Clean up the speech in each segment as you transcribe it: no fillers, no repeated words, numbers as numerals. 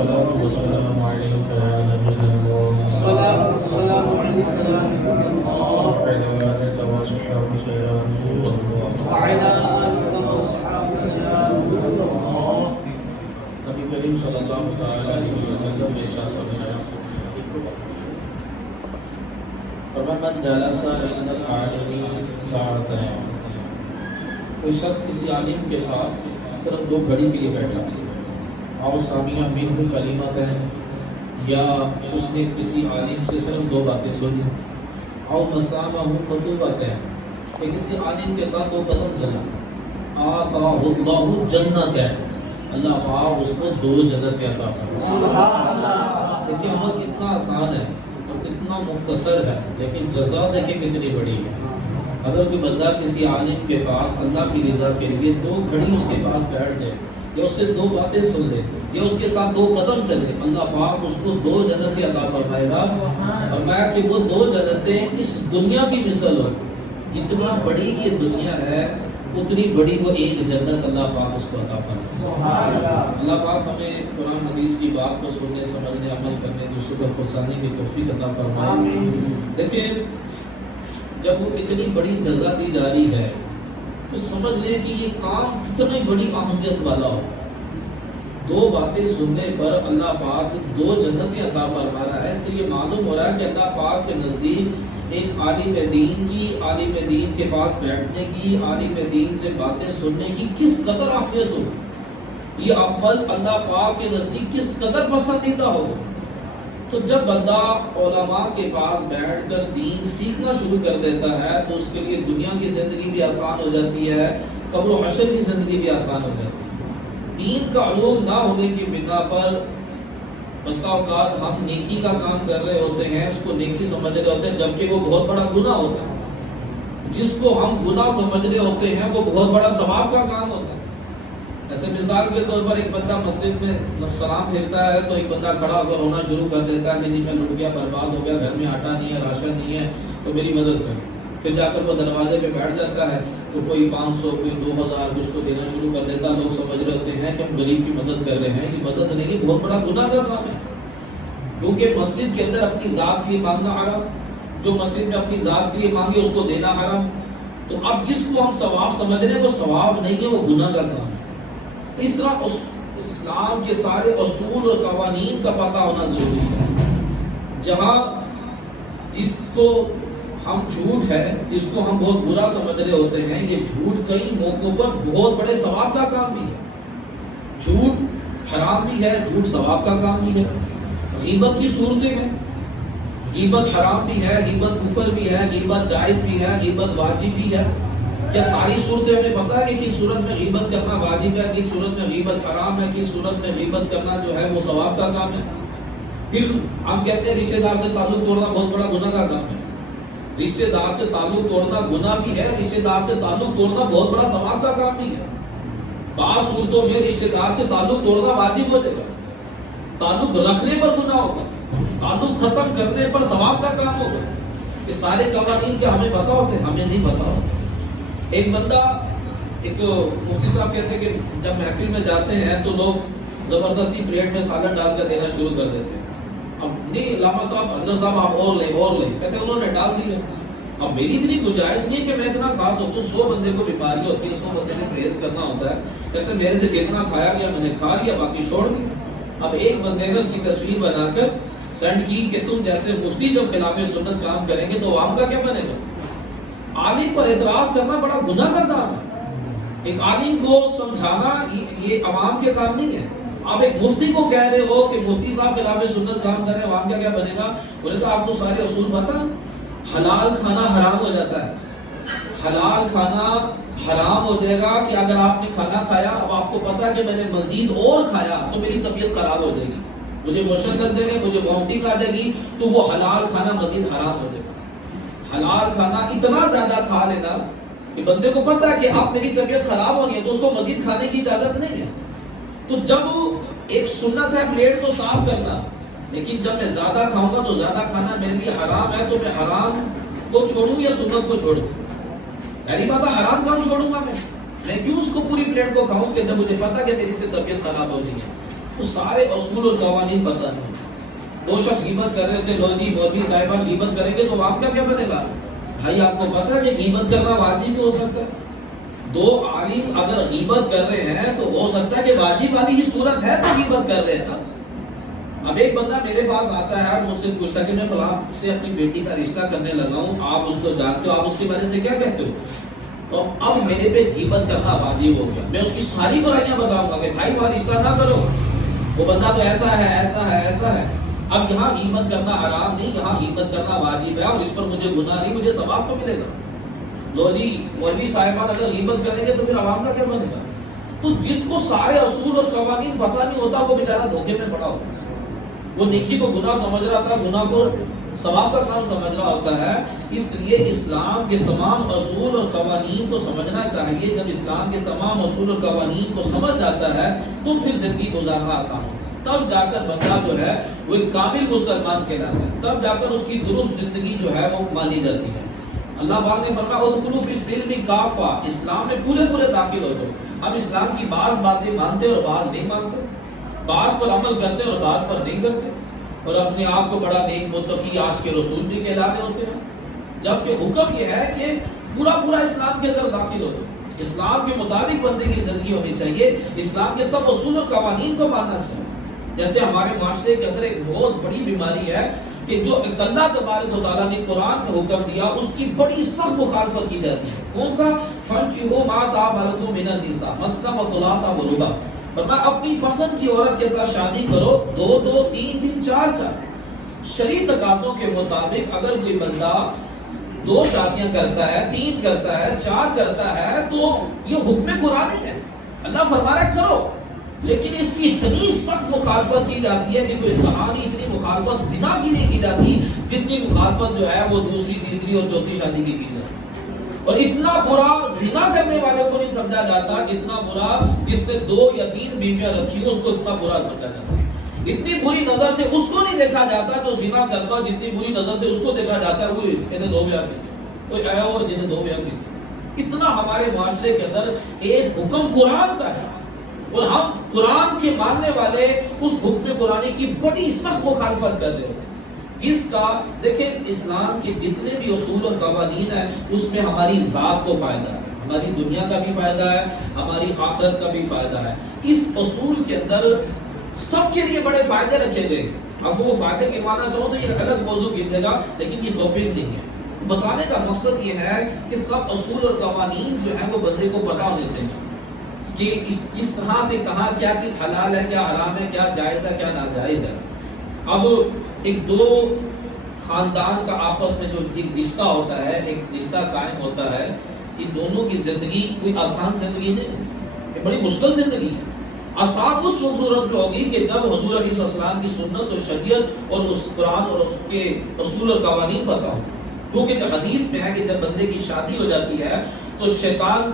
والصلاة والسلام عليك يا نبي الله الصلاة والسلام عليك يا نبي الله وعلى آلك وصحبك يا نور الله وعلى آلك وأصحابك يا نور الله. نبی کریم صلی اللہ علیہ وسلم ارشاد فرمایا من جلس عند العالم ساعتين، کوئی شخص کسی عالم کے پاس صرف 2 گھڑی کے لیے بیٹھا اور سامعہ منہ کلمتین، یا اس نے کسی عالم سے صرف 2 باتیں سنی، اور مسامہ خطوبتین، کہ کسی عالم کے ساتھ 2 قدم چلا، آتاہ اللہ جنتین، اللہ پاک اس کو 2 جنتیں عطا فرمائے. سبحان اللہ. دیکھیں عمل کتنا آسان ہے اور کتنا مختصر ہے، لیکن جزا دیکھیں کتنی بڑی ہے. اگر کوئی بندہ کسی عالم کے پاس اللہ کی رضا کے لیے 2 گھڑی اس کے پاس بیٹھ جائے، یا اس سے 2 باتیں سن لے، یا اس کے ساتھ 2 قدم چلے، اللہ پاک اس کو 2 جنتیں عطا فرمائے گا. فرمایا کہ وہ 2 جنتیں اس دنیا کی مثل ہو، جتنا بڑی یہ دنیا ہے اتنی بڑی وہ ایک جنت اللہ پاک اس کو عطا فرمائے. اللہ پاک ہمیں قرآن حدیث کی بات کو سننے، سمجھنے، عمل کرنے، دوسروں کو پہنچانے کی توفیق عطا فرمائے. دیکھیں جب وہ اتنی بڑی جزا دی جا رہی ہے تو سمجھ لیں کہ یہ کام کتنی بڑی اہمیت والا ہو. 2 باتیں سننے پر اللہ پاک 2 جنتیں عطا فرما رہا ہے. اس سے یہ معلوم ہو رہا ہے کہ اللہ پاک کے نزدیک ایک عالم دین کے پاس بیٹھنے کی، عالم دین سے باتیں سننے کی کس قدر اہمیت ہو، یہ عمل اللہ پاک کے نزدیک کس قدر پسندیدہ ہو. تو جب بندہ علماء کے پاس بیٹھ کر دین سیکھنا شروع کر دیتا ہے تو اس کے لیے دنیا کی زندگی بھی آسان ہو جاتی ہے، قبر و حشر کی زندگی بھی آسان ہو جاتی ہے. دین کا علوم نہ ہونے کی بنا پر بسا اوقات ہم نیکی کا کام کر رہے ہوتے ہیں، اس کو نیکی سمجھ رہے ہوتے ہیں، جبکہ وہ بہت بڑا گناہ ہوتا ہے. جس کو ہم گناہ سمجھ رہے ہوتے ہیں وہ بہت بڑا ثواب کا کام ہوتا ہے. ایسے مثال کے طور پر ایک بندہ مسجد میں سلام پھیرتا ہے تو ایک بندہ کھڑا ہو کر رونا شروع کر دیتا ہے کہ جی میں لٹ گیا، برباد ہو گیا، گھر میں آٹا نہیں ہے، راشن نہیں ہے، تو میری مدد کریں. پھر جا کر وہ دروازے پہ بیٹھ جاتا ہے تو کوئی 500 کوئی 2000 کچھ کو دینا شروع کر دیتا ہے. لوگ سمجھ رہے ہوتے ہیں کہ ہم غریب کی مدد کر رہے ہیں. یہ مدد نہیں، یہ بہت بڑا گناہ کا کام ہے. کیونکہ مسجد کے اندر اپنی ذات کے لیے مانگنا حرام، جو مسجد میں اپنی ذات کے لیے مانگے اس کو دینا حرام. تو اب جس کو ہم ثواب سمجھ رہے ہیں وہ ثواب نہیں ہے، وہ گناہ کا کام ہے. اس طرح اسلام کے سارے اصول اور قوانین کا پتہ ہونا ضروری ہے. جہاں جس کو ہم جھوٹ ہے، جس کو ہم بہت برا سمجھ رہے ہوتے ہیں، یہ جھوٹ کئی موقعوں پر بہت بڑے ثواب کا کام بھی ہے. جھوٹ حرام بھی ہے، جھوٹ ثواب کا کام بھی ہے. غیبت کی صورتیں ہیں، غیبت حرام بھی ہے، غیبت کفر بھی ہے، غیبت جائز بھی ہے، غیبت واجب بھی ہے. کیا ساری صورتیں ہمیں پتہ ہے کہ کس صورت میں غیبت کرنا واجب ہے، کس صورت میں غیبت حرام ہے، کس صورت میں غیبت کرنا جو ہے وہ ثواب کا کام ہے؟ پھر ہم کہتے ہیں رشتہ دار سے تعلق توڑنا بہت بڑا گناہ کا کام ہے. رشتہ دار سے تعلق توڑنا گناہ بھی ہے، رشتہ دار سے تعلق توڑنا بہت بڑا ثواب کا کام بھی ہے. بعض صورتوں میں رشتہ دار سے تعلق توڑنا واجب ہو جائے گا، تعلق رکھنے پر گناہ ہوگا، تعلق ختم کرنے پر ثواب کا کام ہوگا. یہ سارے قوانین کے ہمیں پتہ ہوتے ہیں، ہمیں نہیں پتہ ہوتے. ایک بندہ، ایک مفتی صاحب کہتے ہیں کہ جب محفل میں جاتے ہیں تو لوگ زبردستی پلیٹ میں سالن ڈال کر دینا شروع کر دیتے ہیں. اب نہیں علامہ صاحب، حضرت صاحب آپ اور لیں. کہتے ہیں انہوں نے ڈال دیا. اب میری اتنی گنجائش نہیں ہے کہ میں اتنا خاص ہوں. تو 100 بندے کو بیماری ہوتی ہے، 100 بندے نے پریز کرنا ہوتا ہے. کہتے ہیں میرے سے جتنا کھایا گیا میں نے کھا لیا، باقی چھوڑ دیا. اب ایک بندے نے اس کی تصویر بنا کر سینڈ کی کہ تم جیسے مفتی جب خلاف سنت کام کریں گے تو عوام کا کیا بنے گا؟ عالم پر اعتراض کرنا بڑا گناہ کا کام ہے. ایک عالم کو سمجھانا یہ عوام کے کام نہیں ہے. آپ ایک مفتی کو کہہ رہے ہو کہ مفتی صاحب خلاف سنت کام کریں، عوام کا کیا بنے گا؟ بولے تو آپ کو سارے اصول پتہ. حلال کھانا حرام ہو جاتا ہے، حلال کھانا حرام ہو جائے گا کہ اگر آپ نے کھانا کھایا، اب آپ کو پتا کہ میں نے مزید اور کھایا تو میری طبیعت خراب ہو جائے گی، مجھے موشن لگ جائے گی، مجھے وامٹنگ آ جائے گی، تو وہ حلال کھانا مزید حرام ہو جائے گا. حلال کھانا اتنا زیادہ کھا لینا کہ بندے کو پتا ہے کہ اب میری طبیعت خراب ہونی ہے تو اس کو مزید کھانے کی اجازت نہیں ہے. تو جب ایک سنت ہے پلیٹ کو صاف کرنا، لیکن جب میں زیادہ کھاؤں گا تو زیادہ کھانا میرے لیے حرام ہے، تو میں حرام کو چھوڑوں یا سنت کو چھوڑوں؟ پہلی بات ہے حرام کام چھوڑوں گا میں کیوں اس کو پوری پلیٹ کو کھاؤں کہ جب مجھے پتا کہ میری سے طبیعت خراب ہو جائے گی. تو سارے اصول اور قوانین پتہ نہیں. دو شخص غیبت کر رہے ہوتے، لو جی مولوی صاحبہ غیبت کریں گے تو آپ کا کیا بنے گا؟ بھائی آپ کو پتہ ہے کہ غیبت کرنا واجب ہو سکتا ہے. دو عالم اگر غیبت کر رہے ہیں تو ہو سکتا ہے کہ واجب والی ہی صورت ہے تو غیبت کر رہے ہیں نا. اب ایک بندہ میرے پاس آتا ہے اور مجھ سے پوچھتا ہے کہ میں فلاں سے اپنی بیٹی کا رشتہ کرنے لگا ہوں، آپ اس کو جانتے ہو، آپ اس کے بارے سے کیا کہتے ہو؟ تو اب میرے پہ غیبت کرنا واجب ہو گیا. میں اس کی ساری برائیاں بتاؤں گا کہ بھائی وہاں رشتہ نہ کرو، وہ بندہ تو ایسا ہے ایسا ہے ایسا ہے. اب یہاں غیبت کرنا حرام نہیں، یہاں غیبت کرنا واجب ہے اور اس پر مجھے گناہ نہیں، مجھے ثواب تو ملے گا. لو جی مولوی صاحبان اگر غیبت کریں گے تو پھر عوام کا کیا بنے گا؟ تو جس کو سارے اصول اور قوانین پتہ نہیں ہوتا وہ بیچارہ دھوکے میں پڑا ہوتا ہے. وہ نیکی کو گناہ سمجھ رہا تھا، گناہ کو ثواب کا کام سمجھ رہا ہوتا ہے. اس لیے اسلام کے تمام اصول اور قوانین کو سمجھنا چاہیے. جب اسلام کے تمام اصول اور قوانین کو سمجھ جاتا ہے تو پھر زندگی گزارنا آسان ہوتا ہے. تب جا کر بندہ جو ہے وہ ایک کامل مسلمان کہلاتا ہے، تب جا کر اس کی درست زندگی جو ہے وہ مانی جاتی ہے. اللہ پاک نے فرمایا ادخلوا فی السلم کافہ، اسلام میں پورے داخل ہو جاؤ. اب اسلام کی بعض باتیں مانتے اور بعض نہیں مانتے، بعض پر عمل کرتے اور بعض پر نہیں کرتے، اور اپنے آپ کو بڑا نیک متقی عاشق رسول بھی کہلا رہے ہوتے ہیں. جبکہ حکم یہ ہے کہ پورا اسلام کے اندر داخل ہو جاؤ. اسلام کے مطابق بندے کی زندگی ہونی چاہیے، اسلام کے سب اصول و قوانین کو ماننا چاہیے. جیسے ہمارے معاشرے کے اندر ایک بہت بڑی بیماری ہے کہ جو اللہ تبارک و تعالیٰ نے قرآن میں حکم دیا اس کی بڑی سخت مخالفت کی جاتی ہے. کون سا؟ فَانْكِحُوا مَا طَابَ لَكُم مِّنَ النِّسَاءِ مَثْنَىٰ وَثُلَاثَ وَرُبَاعَ. فرمایا اپنی پسند کی عورت کے ساتھ شادی کرو، 2 3 4. شرعی تقاضوں کے مطابق اگر کوئی بندہ 2 شادیاں کرتا ہے، 3 کرتا ہے، 4 کرتا ہے تو یہ حکم قرآنی ہے. اللہ فرما رہا ہے کرو، لیکن اس کی اتنی سخت مخالفت کی جاتی ہے کہ کوئی کہانی اتنی مخالفت زنا کی نہیں کی جاتی جتنی مخالفت جو ہے وہ دوسری تیسری اور چوتھی شادی کی جاتی. اور اتنا برا زنا کرنے والے کو نہیں سمجھا جاتا جتنا برا جس نے 2 یا 3 بیویاں رکھی ہوں اس کو اتنا برا سمجھا جاتا. اتنی بری نظر سے اس کو نہیں دیکھا جاتا جو زنا کرتا ہے، جتنی بری نظر سے اس کو دیکھا جاتا ہے وہ انہیں 2 بیویاں کی کوئی آیا اور جنہیں 2 بیویاں کی. اتنا ہمارے معاشرے کے اندر ایک حکم قرآن کا ہے اور ہم قرآن کے ماننے والے اس حکم قرآنی کی بڑی سخت مخالفت کر رہے ہیں. جس کا دیکھیں اسلام کے جتنے بھی اصول اور قوانین ہیں اس میں ہماری ذات کو فائدہ ہے، ہماری دنیا کا بھی فائدہ ہے، ہماری آخرت کا بھی فائدہ ہے. اس اصول کے اندر سب کے لیے بڑے فائدے رکھے گئے. اب وہ فائدے گنوانا چاہو تو یہ الگ موضوع گن گا، لیکن یہ ٹاپک نہیں ہے. بتانے کا مقصد یہ ہے کہ سب اصول اور قوانین جو ہیں وہ بندے کو پتہ ہونے سے کہ کس طرح سے کہاں کیا چیز حلال ہے، کیا حرام ہے، کیا جائز ہے، کیا ناجائز ہے. اب ایک 2 خاندان کا آپس میں جو ایک رشتہ ہوتا ہے، ایک رشتہ قائم ہوتا ہے، ان دونوں کی زندگی کوئی آسان زندگی نہیں ہے، یہ بڑی مشکل زندگی ہے. آسان اس صورت میں ہوگی کہ جب حضور علیہ السلام کی سنت اور شریعت اور اس قرآن اور اس کے اصول اور قوانین پتہ ہوں. کیونکہ حدیث میں ہے کہ جب بندے کی شادی ہو جاتی ہے تو شیطان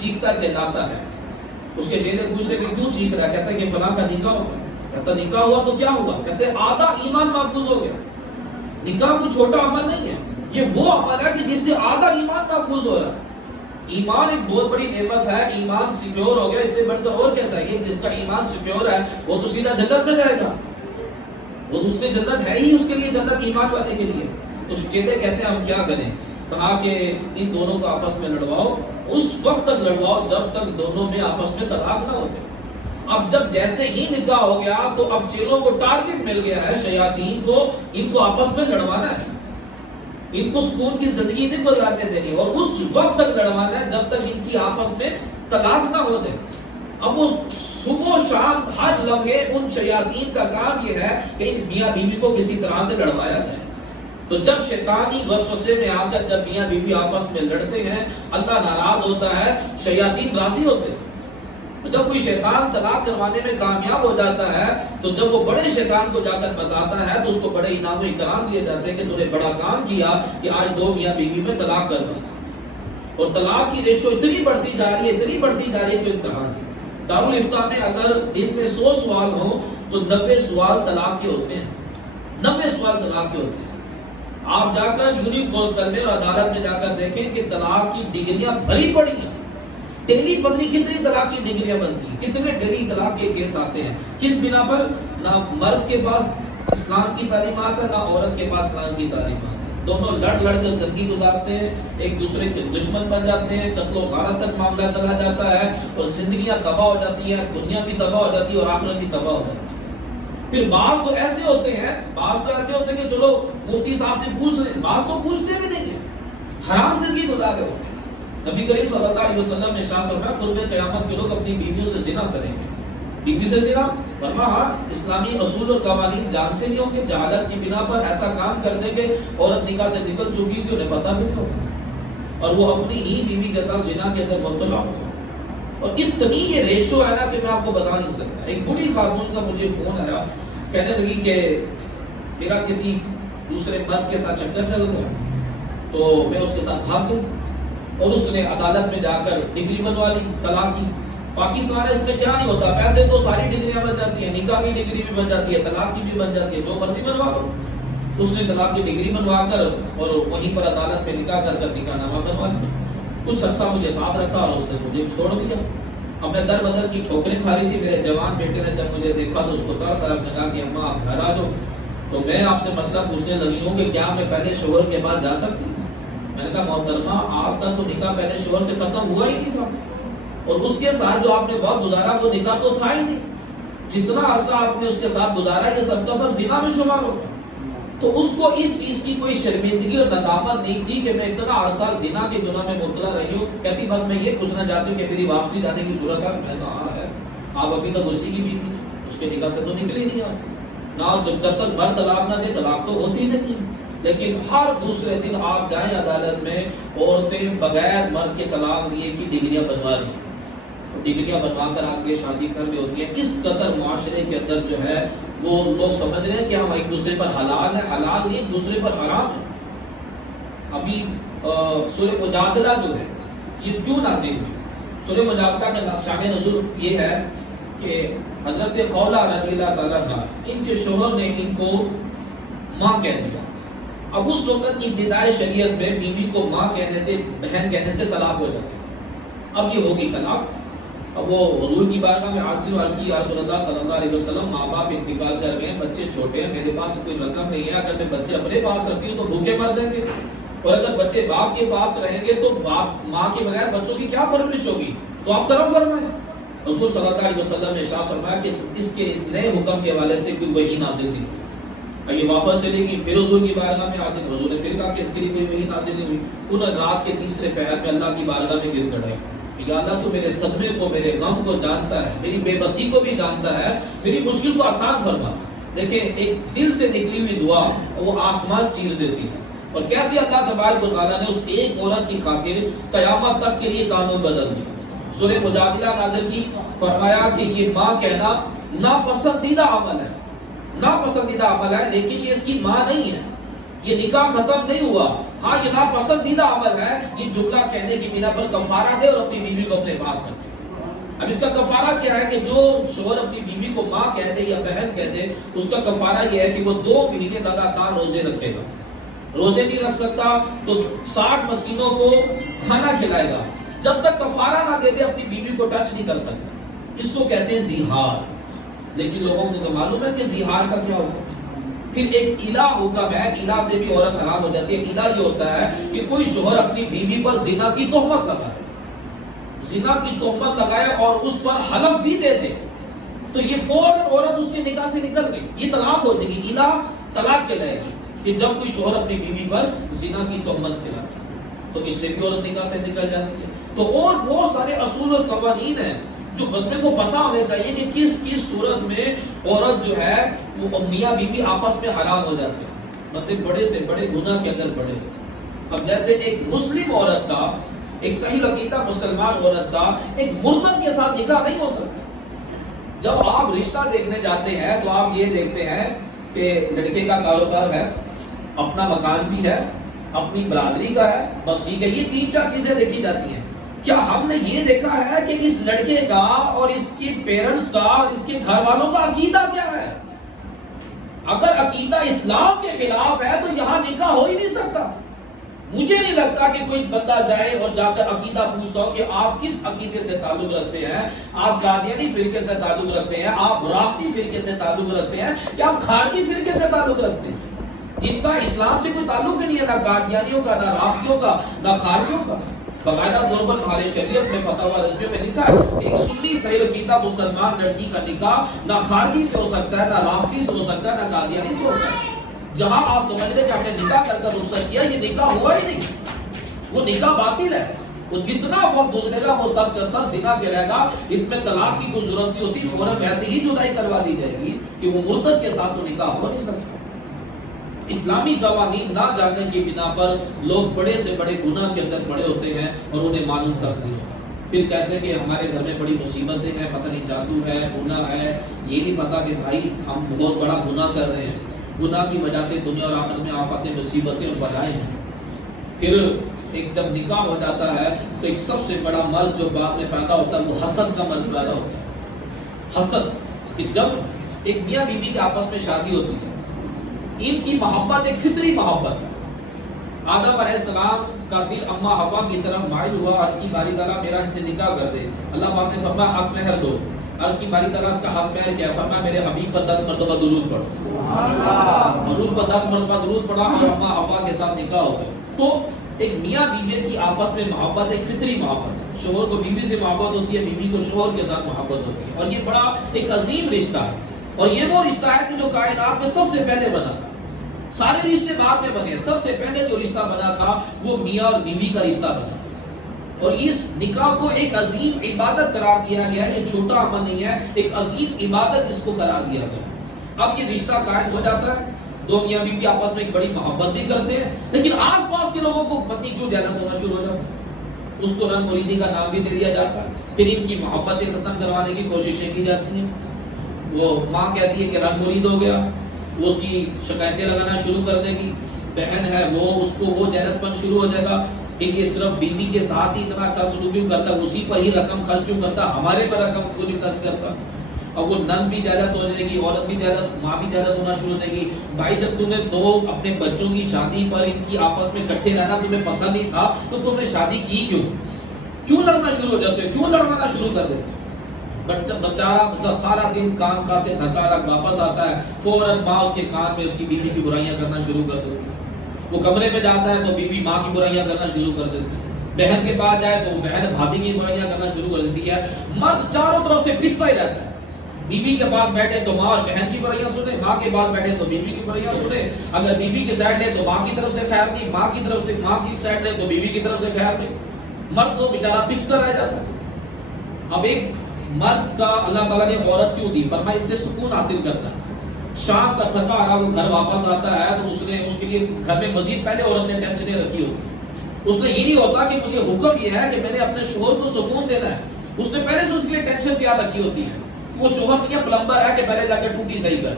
چیختا چلاتا ہے. اس کے شیطان پوچھتے کہ کیوں چیخ رہا ہے؟ کہتا ہے کہ فلاں کا نکاح ہوگا. کہتا نکاح ہوا تو کیا ہوا؟ کہتے ہیں آدھا ایمان محفوظ ہو گیا. نکاح کوئی چھوٹا عمل نہیں ہے، یہ وہ عمل ہے کہ جس سے آدھا ایمان محفوظ ہو رہا ہے. ایمان ایک بہت بڑی نعمت ہے، ایمان سیکیور ہو گیا، اس سے بڑھ کر اور کیا چاہیے؟ جس کا ایمان سیکیور ہے وہ تو سیدھا جنت میں جائے گا، وہ اس میں جنت ہے ہی، اس کے لیے جنت ایمان والے کے لیے. تو چیتے کہتے ہیں ہم کیا کریں؟ کہا کہ ان دونوں کو آپس میں لڑواؤ، اس وقت تک لڑواؤ جب تک دونوں میں آپس میں طلاق نہ ہو جائے. اب جب جیسے ہی نکاح ہو گیا تو اب چیلوں کو ٹارگٹ مل گیا ہے، شیاطین کو، ان کو آپس میں لڑوانا ہے، ان کو سکون کی زندگی نہیں گزارنے دینی، اور اس وقت تک لڑوانا ہے جب تک ان کی آپس میں طلاق نہ ہو جائے. اب وہ صبح و شام ہر لمحے ان شیاطین کا کام یہ ہے کہ ان میاں بیوی کو کسی طرح سے لڑوایا جائے. تو جب شیطانی وسوسے میں آ کر جب میاں بیوی آپس میں لڑتے ہیں، اللہ ناراض ہوتا ہے، شیاطین راضی ہوتے ہیں. جب کوئی شیطان طلاق کروانے میں کامیاب ہو جاتا ہے تو جب وہ بڑے شیطان کو جا کر بتاتا ہے تو اس کو بڑے انعام و اکرام دیے جاتے ہیں کہ تو نے بڑا کام کیا کہ آج 2 میاں بیوی میں طلاق کروا. اور طلاق کی ریشو اتنی بڑھتی جا رہی ہے، اتنی بڑھتی جا رہی ہے کہ انتہا نہیں. دارالفتہ میں اگر دن میں 100 سوال ہوں تو 90 سوال طلاق کے ہوتے ہیں، 90 سوال طلاق کے ہوتے ہیں. آپ جا کر یونی کونسل میں اور عدالت میں جا کر دیکھیں کہ طلاق کی ڈگریاں بھری پڑی ہیں. ڈیلی پتہ نہیں کتنی طلاق کی ڈگریاں بنتی ہیں، کتنے ڈیلی طلاق کے کیس آتے ہیں. کس بنا پر؟ نہ مرد کے پاس اسلام کی تعلیمات ہے، نہ عورت کے پاس اسلام کی تعلیمات ہے. دونوں لڑ کر زندگی گزارتے ہیں، ایک دوسرے کے دشمن بن جاتے ہیں، قتل و غارت تک معاملہ چلا جاتا ہے، اور زندگیاں تباہ ہو جاتی ہیں، دنیا بھی تباہ ہو جاتی ہے اور آخرت بھی تباہ ہو جاتی ہے. پھر بعض تو ایسے ہوتے ہیں کہ چلو مفتی صاحب سے پوچھ لیں، بعض تو پوچھتے بھی نہیں ہیں، حرام زندگی گزارے ہوتے ہیں. نبی کریم صلی اللہ علیہ وسلم نے ارشاد فرمایا قرب قیامت کے لوگ اپنی بیویوں سے زنا کریں گے. بیوی سے زنا؟ فرمایا ہاں، اسلامی اصول اور قوانین جانتے نہیں ہوں گے، جہالت کی بنا پر ایسا کام کر دیں گے، عورت نکاح سے نکل چکی کہ انہیں پتہ بھی نہیں ہوگا، اور وہ اپنی ہی بیوی کے ساتھ زنا کے اندر مبتلا ہوگا. اور اتنی یہ ریشو ہے نا کہ میں آپ کو بتا نہیں سکتا. ایک بڑی خاتون کا مجھے فون آیا، کہنے لگی کہ میرا کسی دوسرے مرد کے ساتھ چکر چل گیا، تو میں اس کے ساتھ بھاگ گئی، اور اس نے عدالت میں جا کر ڈگری بنوا لی طلاق کی. پاکستان ہے، اس میں کیا نہیں ہوتا، پیسے تو ساری ڈگریاں بن جاتی ہیں، نکاح کی ڈگری بھی بن جاتی ہے، طلاق کی بھی بن جاتی ہے، جو مرضی بنوا لو. اس نے طلاق کی ڈگری بنوا کر اور وہیں پر عدالت میں نکاح کر نکاح نامہ بنوا لیا. کچھ عرصہ مجھے ساتھ رکھا اور اس نے مجھے چھوڑ دیا. اب میں در بدر کی ٹھوکریں کھا رہی تھی. میرے جوان بیٹے نے جب مجھے دیکھا تو اس کو ترس آیا، اس نے کہا کہ اماں آپ گھر آ جاؤ. تو میں آپ سے مسئلہ پوچھنے لگی ہوں کہ کیا میں پہلے شوہر کے پاس جا سکتی ہوں؟ میں نے کہا محترمہ آپ کا تو نکاح پہلے شوہر سے ختم ہوا ہی نہیں تھا، اور اس کے ساتھ جو آپ نے وقت گزارا وہ نکاح تو تھا ہی نہیں. جتنا عرصہ آپ نے اس کے ساتھ گزارا یہ سب کا سب زنا میں شمار ہوگا. تو اس کو اس چیز کی کوئی شرمندگی اور ندامت نہیں تھی کہ میں اتنا عرصہ زنا کے گناہ میں مبتلا رہی ہوں. کہتی بس میں یہ پوچھنا چاہتی ہوں کہ میری واپسی جانے کی صورت ہے. میں نے کہا ہاں ہے. آپ ابھی تک اسی کی بیوی ہیں، اس کے نکاح سے تو نکلی نہیں آپ نہ. جب تک مرد طلاق نہ دے طلاق تو ہوتی نہیں. لیکن ہر دوسرے دن آپ جائیں عدالت میں، عورتیں بغیر مرد کے طلاق دیے کی ڈگریاں بنوا رہی ہیں، ڈگریاں بنوا کر آگے شادی کر رہی ہوتی ہیں. اس قدر معاشرے کے اندر جو ہے وہ لوگ سمجھ رہے ہیں کہ ہم ایک دوسرے پر حلال ہے، حلال نہیں، ایک دوسرے پر حرام ہے. ابھی سورہ مجادلہ جو ہے یہ کیوں نازل ہوئی؟ سورہ مجادلہ کا شان نزول یہ ہے کہ حضرت خولہ رضی اللہ تعالیٰ عنہ ان کے شوہر نے ان کو ماں کہہ دیا. اب اس وقت ابتدائی شریعت میں بیوی کو ماں کہنے سے، بہن کہنے سے طلاق ہو جاتی تھی. اب یہ ہوگی طلاق. اب وہ حضور کی بارگاہ میں عرض کی یا رسول اللہ صلی اللہ علیہ وسلم ماں باپ انتقال کر گئے ہیں، بچے چھوٹے ہیں، میرے پاس کوئی رقم نہیں ہے، اگر میں بچے اپنے پاس رکھتی ہوں تو بھوکے مر جائیں گے، اور اگر بچے باپ کے پاس رہیں گے تو باپ ماں کے بغیر بچوں کی کیا پرورش ہوگی، تو آپ کرم فرمائیں. حضور صلی اللہ علیہ وسلم نے ارشاد فرمایا کہ اس نئے حکم کے حوالے سے کوئی وحی نازل نہیں ہوئی. یہ واپس چلے گی، پھر حضور کی بارگاہ میں حاضر. حضور نے پھر کہا کہ اس کے لیے کوئی وحی نازل نہیں ہوئی. انہوں رات کے تیسرے پہر میں اللہ کی بارگاہ میں گر گڑے، یا اللہ تو میرے صدمے کو، میرے غم کو جانتا ہے، میری بے بسی کو بھی جانتا ہے، میری مشکل کو آسان فرما. دیکھیں ایک دل سے نکلی ہوئی دعا وہ آسمان چیر دیتی ہے. اور کیسے اللہ تبارک و تعالیٰ نے اس ایک عورت کی خاطر قیامت تک کے لیے قانون بدل دیا. سورہ مجادلہ نازل کی، فرمایا کہ یہ ماں کہنا ناپسندیدہ عمل ہے، ناپسندیدہ عمل ہے، لیکن یہ اس کی ماں نہیں ہے. یہ نکاح ختم نہیں ہوا، ہاں یہ ناپسندیدہ عمل ہے. یہ جملہ کہنے کی بنا پر کفارہ دے اور اپنی بیوی کو اپنے پاس رکھے. اب اس کا کفارہ کیا ہے کہ جو شوہر اپنی بیوی کو ماں کہہ دے یا بہن کہہ دے، اس کا کفارہ یہ ہے کہ وہ 2 مہینے لگاتار روزے رکھے گا. روزے نہیں رکھ سکتا تو 60 مسکینوں کو کھانا کھلائے گا. جب تک کفارہ نہ دے دے اپنی بیوی کو ٹچ نہیں کر سکتا. اس کو کہتے ہیں زیہار. لیکن لوگوں کو تو معلوم ہے کہ زیہار کا کیا ہوتا ہے. پھر ایک الہ حکم ہے، الہ سے بھی عورت حرام ہو جاتی ہے. الہ یہ ہوتا ہے کہ کوئی شوہر اپنی بیوی پر زنا کی تہمت لگائے، زنا کی تہمت لگائے اور اس پر حلف بھی دے دے، تو یہ فوراً عورت اس کے نکاح سے نکل گئی، یہ طلاق ہو جائے گی. الہ طلاق کہلائے گی کہ جب کوئی شوہر اپنی بیوی پر زنا کی تہمت کھلائے تو اس سے بھی عورت نکاح سے نکل جاتی ہے. تو اور بہت سارے اصول اور قوانین ہیں جو بندے کو پتا ہونے چاہیے کہ کس کس صورت میں عورت جو ہے وہ میاں بیوی آپس میں حرام ہو جاتے ہیں، بندے بڑے سے بڑے گناہ کے اندر پڑے. اب جیسے ایک مسلم عورت کا، ایک صحیح عقیدہ مسلمان عورت کا ایک مرتد کے ساتھ نکاح نہیں ہو سکتا. جب آپ رشتہ دیکھنے جاتے ہیں تو آپ یہ دیکھتے ہیں کہ لڑکے کا کاروبار ہے، اپنا مکان بھی ہے، اپنی برادری کا ہے، بس ٹھیک ہے. یہ 3-4 چیزیں دیکھی جاتی ہیں. کیا ہم نے یہ دیکھا ہے کہ اس لڑکے کا اور اس کے پیرنٹس کا اور اس کے گھر والوں کا عقیدہ کیا ہے؟ اگر عقیدہ اسلام کے خلاف ہے تو یہاں نکاح ہو ہی نہیں سکتا. مجھے نہیں لگتا کہ کوئی بندہ جائے اور جا کر عقیدہ پوچھتا ہو کہ آپ کس عقیدے سے تعلق رکھتے ہیں، آپ قادیانی فرقے سے تعلق رکھتے ہیں، آپ رافضی فرقے سے تعلق رکھتے ہیں، کہ آپ خارجی فرقے سے تعلق رکھتے ہیں جن کا اسلام سے کوئی تعلق ہی نہیں ہے، نہ قادیانیوں کا، نہ رافضیوں کا، نہ خارجیوں کا۔ باقاعدہ طور پر بحر شریعت میں فتاوی رضویہ میں لکھا ہے ایک سنی صحیح عقیدہ مسلمان لڑکی کا نکاح نہ خارجی سے ہو سکتا ہے، نہ رافضی سے ہو سکتا ہے، نہ قادیانی سے ہوتا ہے۔ جہاں آپ سمجھ رہے کہ آپ نے نکاح کر کر رخصت کیا، یہ نکاح ہوا ہی نہیں، وہ نکاح باطل ہے۔ وہ جتنا وقت گزرے گا وہ سب کا سب زنا کہلائے گا، اس میں طلاق کی کوئی ضرورت نہیں ہوتی، فوراً ویسے ہی جدائی کروا دی جائے گی کہ وہ مرتد کے ساتھ تو نکاح ہو نہیں سکتا۔ اسلامی قوانین نہ جاننے کی بنا پر لوگ بڑے سے بڑے گناہ کے اندر پڑے ہوتے ہیں اور انہیں معلوم تک نہیں ہوتا۔ پھر کہتے ہیں کہ ہمارے گھر میں بڑی مصیبتیں ہیں، پتہ نہیں جادو ہے، گناہ ہے، یہ نہیں پتا کہ بھائی ہم بہت بڑا گناہ کر رہے ہیں، گناہ کی وجہ سے دنیا اور آخرت میں آفاتیں، مصیبتیں اور بلائیں ہیں۔ پھر ایک جب نکاح ہو جاتا ہے تو ایک سب سے بڑا مرض جو بعد میں پیدا ہوتا ہے وہ حسد کا مرض پیدا ہوتا ہے۔ حسد کہ جب ایک میاں بیوی کے آپس میں شادی ہوتی ہے، ان کی محبت ایک فطری محبت ہے۔ آدم علیہ السلام کا دل اماں حوا کی طرف مائل ہوا، عرض کی باری تعالیٰ میرا ان سے نکاح کر دے۔ اللہ پاک نے فرمایا حق مہر دو۔ عرض کی باری تعالیٰ اس کا حق مہر کیا؟ فرمایا میرے حبیب پر 10 مرتبہ درود پڑھو۔ حضور پر 10 مرتبہ درود پڑھا اور اماں حوا کے ساتھ نکاح ہو گیا۔ تو ایک میاں بیوی کی آپس میں محبت ایک فطری محبت ہے۔ شوہر کو بیوی سے محبت ہوتی ہے، بیوی کو شوہر کے ساتھ محبت ہوتی ہے، اور یہ بڑا ایک عظیم رشتہ ہے، اور یہ وہ رشتہ ہے کہ جو کائنات میں سب سے پہلے بنا تھا۔ سارے رشتے بعد میں بنے، سب سے پہلے جو رشتہ بنا تھا وہ میاں اور بیوی کا رشتہ بنا، اور اس نکاح کو ایک عظیم عبادت قرار دیا گیا ہے۔ یہ چھوٹا عمل نہیں ہے، ایک عظیم عبادت اس کو قرار دیا گیا ہے۔ اب یہ رشتہ قائم ہو جاتا ہے، دو میاں بیوی آپس میں ایک بڑی محبت بھی کرتے ہیں، لیکن آس پاس کے لوگوں کو پتنی کیوں جیلس ہونا شروع ہو جاتا ہے، اس کو رنگ مریدی کا نام بھی دے دیا جاتا ہے۔ پھر ان کی محبتیں ختم کروانے کی کوششیں کی جاتی ہیں۔ وہ ماں کہتی ہے کہ رنگ مرید ہو گیا، وہ اس کی شکایتیں لگانا شروع کر دے گی، بہن ہے وہ اس کو وہ جیلس پن شروع ہو جائے گا کہ یہ صرف بیوی کے ساتھ ہی اتنا اچھا سلوک کیوں کرتا ہے، اسی پر ہی رقم خرچ کیوں کرتا، ہمارے پر رقم کیوں نہیں خرچ کرتا۔ اور وہ نن بھی جیلس ہو جائے گی، عورت بھی جیلس، ماں بھی جیلس ہونا شروع ہو جائے گی۔ بھائی جب تمہیں دو اپنے بچوں کی شادی پر ان کی آپس میں اکٹھے رہنا تمہیں پسند نہیں تھا تو تم نے شادی کی کیوں لڑنا شروع ہو جاتے ہو، کیوں لڑوانا شروع کر دیتے؟ بچہ سارا دن کام کاج سے تھکا رکھ واپس آتا ہے، فوراً ماں اس کے کان میں اس کی بیوی کی برائیاں کرنا شروع کر دیتی ہے۔ وہ کمرے میں جاتا ہے تو بیوی ماں کی برائیاں کرنا شروع کر دیتی ہے، بہن کے پاس جائے تو بہن بھابھی کی برائیاں کرنا شروع کر دیتی ہے۔ مرد چاروں طرف سے پستا ہی رہتا ہے، بیوی کے پاس بیٹھے تو ماں اور بہن کی برائیاں سنے، ماں کے پاس بیٹھے تو بیوی کی برائیاں سنے، اگر بیوی کی سائڈ لے تو ماں کی طرف سے خیر نہیں، ماں کی طرف سے ماں کی سائڈ لے تو بیوی کی طرف سے خیر نہیں، مرد تو بیچارہ پستا رہ جاتا ہے۔ اب ایک مرد کا اللہ تعالیٰ نے عورت کیوں دی؟ فرمایا اس سے سکون حاصل کرتا ہے۔ شام کا تھکا آ رہا وہ گھر واپس آتا ہے تو اس کے لیے گھر میں مزید پہلے عورت نے ٹینشنیں رکھی ہوتی، اس نے یہ نہیں ہوتا کہ مجھے حکم یہ ہے کہ میں نے اپنے شوہر کو سکون دینا ہے، اس نے پہلے سے اس کے لیے ٹینشن کیا رکھی ہوتی ہے کہ وہ شوہر نہیں ہے پلمبر ہے کہ پہلے جا کر ٹوٹی صحیح کر،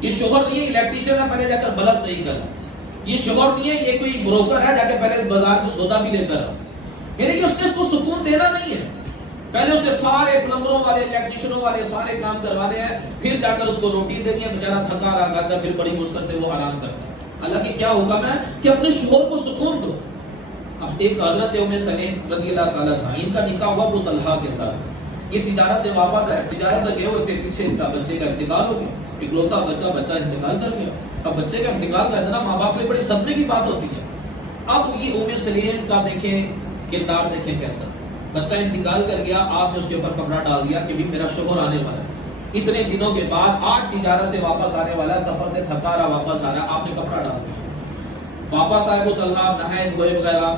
یہ شوہر نہیں ہے الیکٹریشین ہے پہلے جا کر بلب صحیح کر، یہ شوہر نہیں ہے یہ کوئی بروکر ہے جا کے پہلے بازار سے سودا بھی لے کر، یعنی کہ اس نے اس کو سکون دینا نہیں ہے، پہلے اسے سارے پلمبروں والے الیکٹریشنوں والے سارے کام کروانے ہیں، پھر جا کر اس کو روٹی دینی ہے، بیچارہ تھکا رہا کر پھر بڑی مشکل سے وہ آرام کرتا ہے۔ اللہ کی کیا حکم ہے کہ اپنے شوہر کو سکون دو۔ اب ایک حضرت ام سلیم رضی اللہ تعالیٰ عنہ، ان کا نکاح ہوا ابو طلحہ کے ساتھ، یہ تجارت سے واپس آئے، تجارت میں گئے ہوئے تھے، پیچھے ان کا بچے کا انتقال ہو گیا، اکلوتا بچہ انتقال کر گیا۔ اب بچے کا انتقال کر دینا ماں باپ کے لیے بڑی صدمے کی بات ہوتی ہے۔ اب یہ ام سلیم کا دیکھیں کردار دیکھیں کیسا، بچہ انتقال کر گیا، آپ نے اس کے اوپر کپڑا ڈال دیا کہ بھی میرا شوہر آنے والا ہے، اتنے دنوں کے بعد آج تجارت سے واپس آنے والا ہے، سفر سے تھکا رہا واپس آ رہا ہے، آپ نے کپڑا ڈال دیا۔ واپس آئے ابو طلحہ، نہائے دھوئے وغیرہ،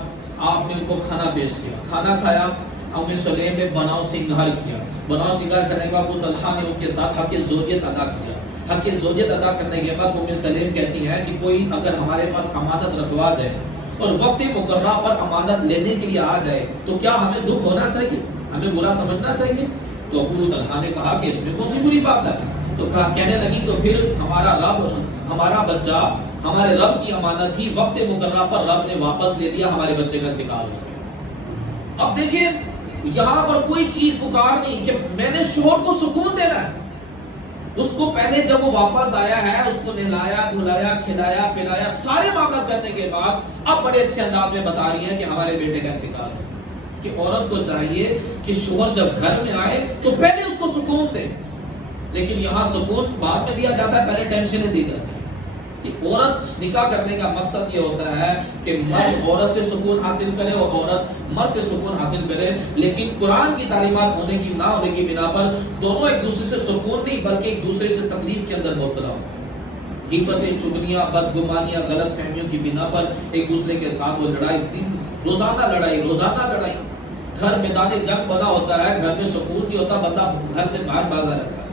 آپ نے ان کو کھانا پیش کیا، کھانا کھایا، ام سلیم نے بناؤ سنگھار کیا، بناؤ سنگھار کرنے کے بعد ابو طلحہ نے ان کے ساتھ حق زوجیت ادا کیا۔ حق زوجیت ادا کرنے کے بعد ام سلیم کہتی ہے کہ کوئی اگر ہمارے پاس امانت رکھوا جائے اور وقت مقررہ پر امانت لینے کے لیے آ جائے تو کیا ہمیں دکھ ہونا چاہیے، ہمیں برا سمجھنا چاہیے؟ تو ابو طلحہ نے کہا کہ اس میں کون سی بری بات ہے؟ تو کہنے لگی تو پھر ہمارا رب، ہمارا بچہ ہمارے رب کی امانت تھی، وقت مقررہ پر رب نے واپس لے دیا، ہمارے بچے کا انتقال ہو گیا۔ اب دیکھیں یہاں پر کوئی چیز پکار نہیں کہ میں نے شوہر کو سکون دینا ہے، اس کو پہلے جب وہ واپس آیا ہے اس کو نہلایا دھلایا کھلایا پلایا سارے معاملات کرنے کے بعد اب بڑے اچھے انداز میں بتا رہی ہیں کہ ہمارے بیٹے کا انتقال ہے، کہ عورت کو چاہیے کہ شوہر جب گھر میں آئے تو پہلے اس کو سکون دے، لیکن یہاں سکون بعد میں دیا جاتا ہے، پہلے ٹینشنیں دی جاتی ہیں کہ عورت نکاح کرنے کا مقصد یہ ہوتا ہے کہ مرد عورت سے سکون حاصل کرے اور عورت مرد سے سکون حاصل کرے، لیکن قرآن کی تعلیمات ہونے کی نہ ہونے کی بنا پر دونوں ایک دوسرے سے سکون نہیں بلکہ ایک دوسرے سے تکلیف کے اندر مبتلا ہوتے ہیں، غیبتیں چغلیاں بدگمانیاں غلط فہمیوں کی بنا پر ایک دوسرے کے ساتھ وہ لڑائی روزانہ لڑائی، گھر میدان جنگ بنا ہوتا ہے، گھر میں سکون نہیں ہوتا، بندہ گھر سے باہر بھاگا رہتا ہے۔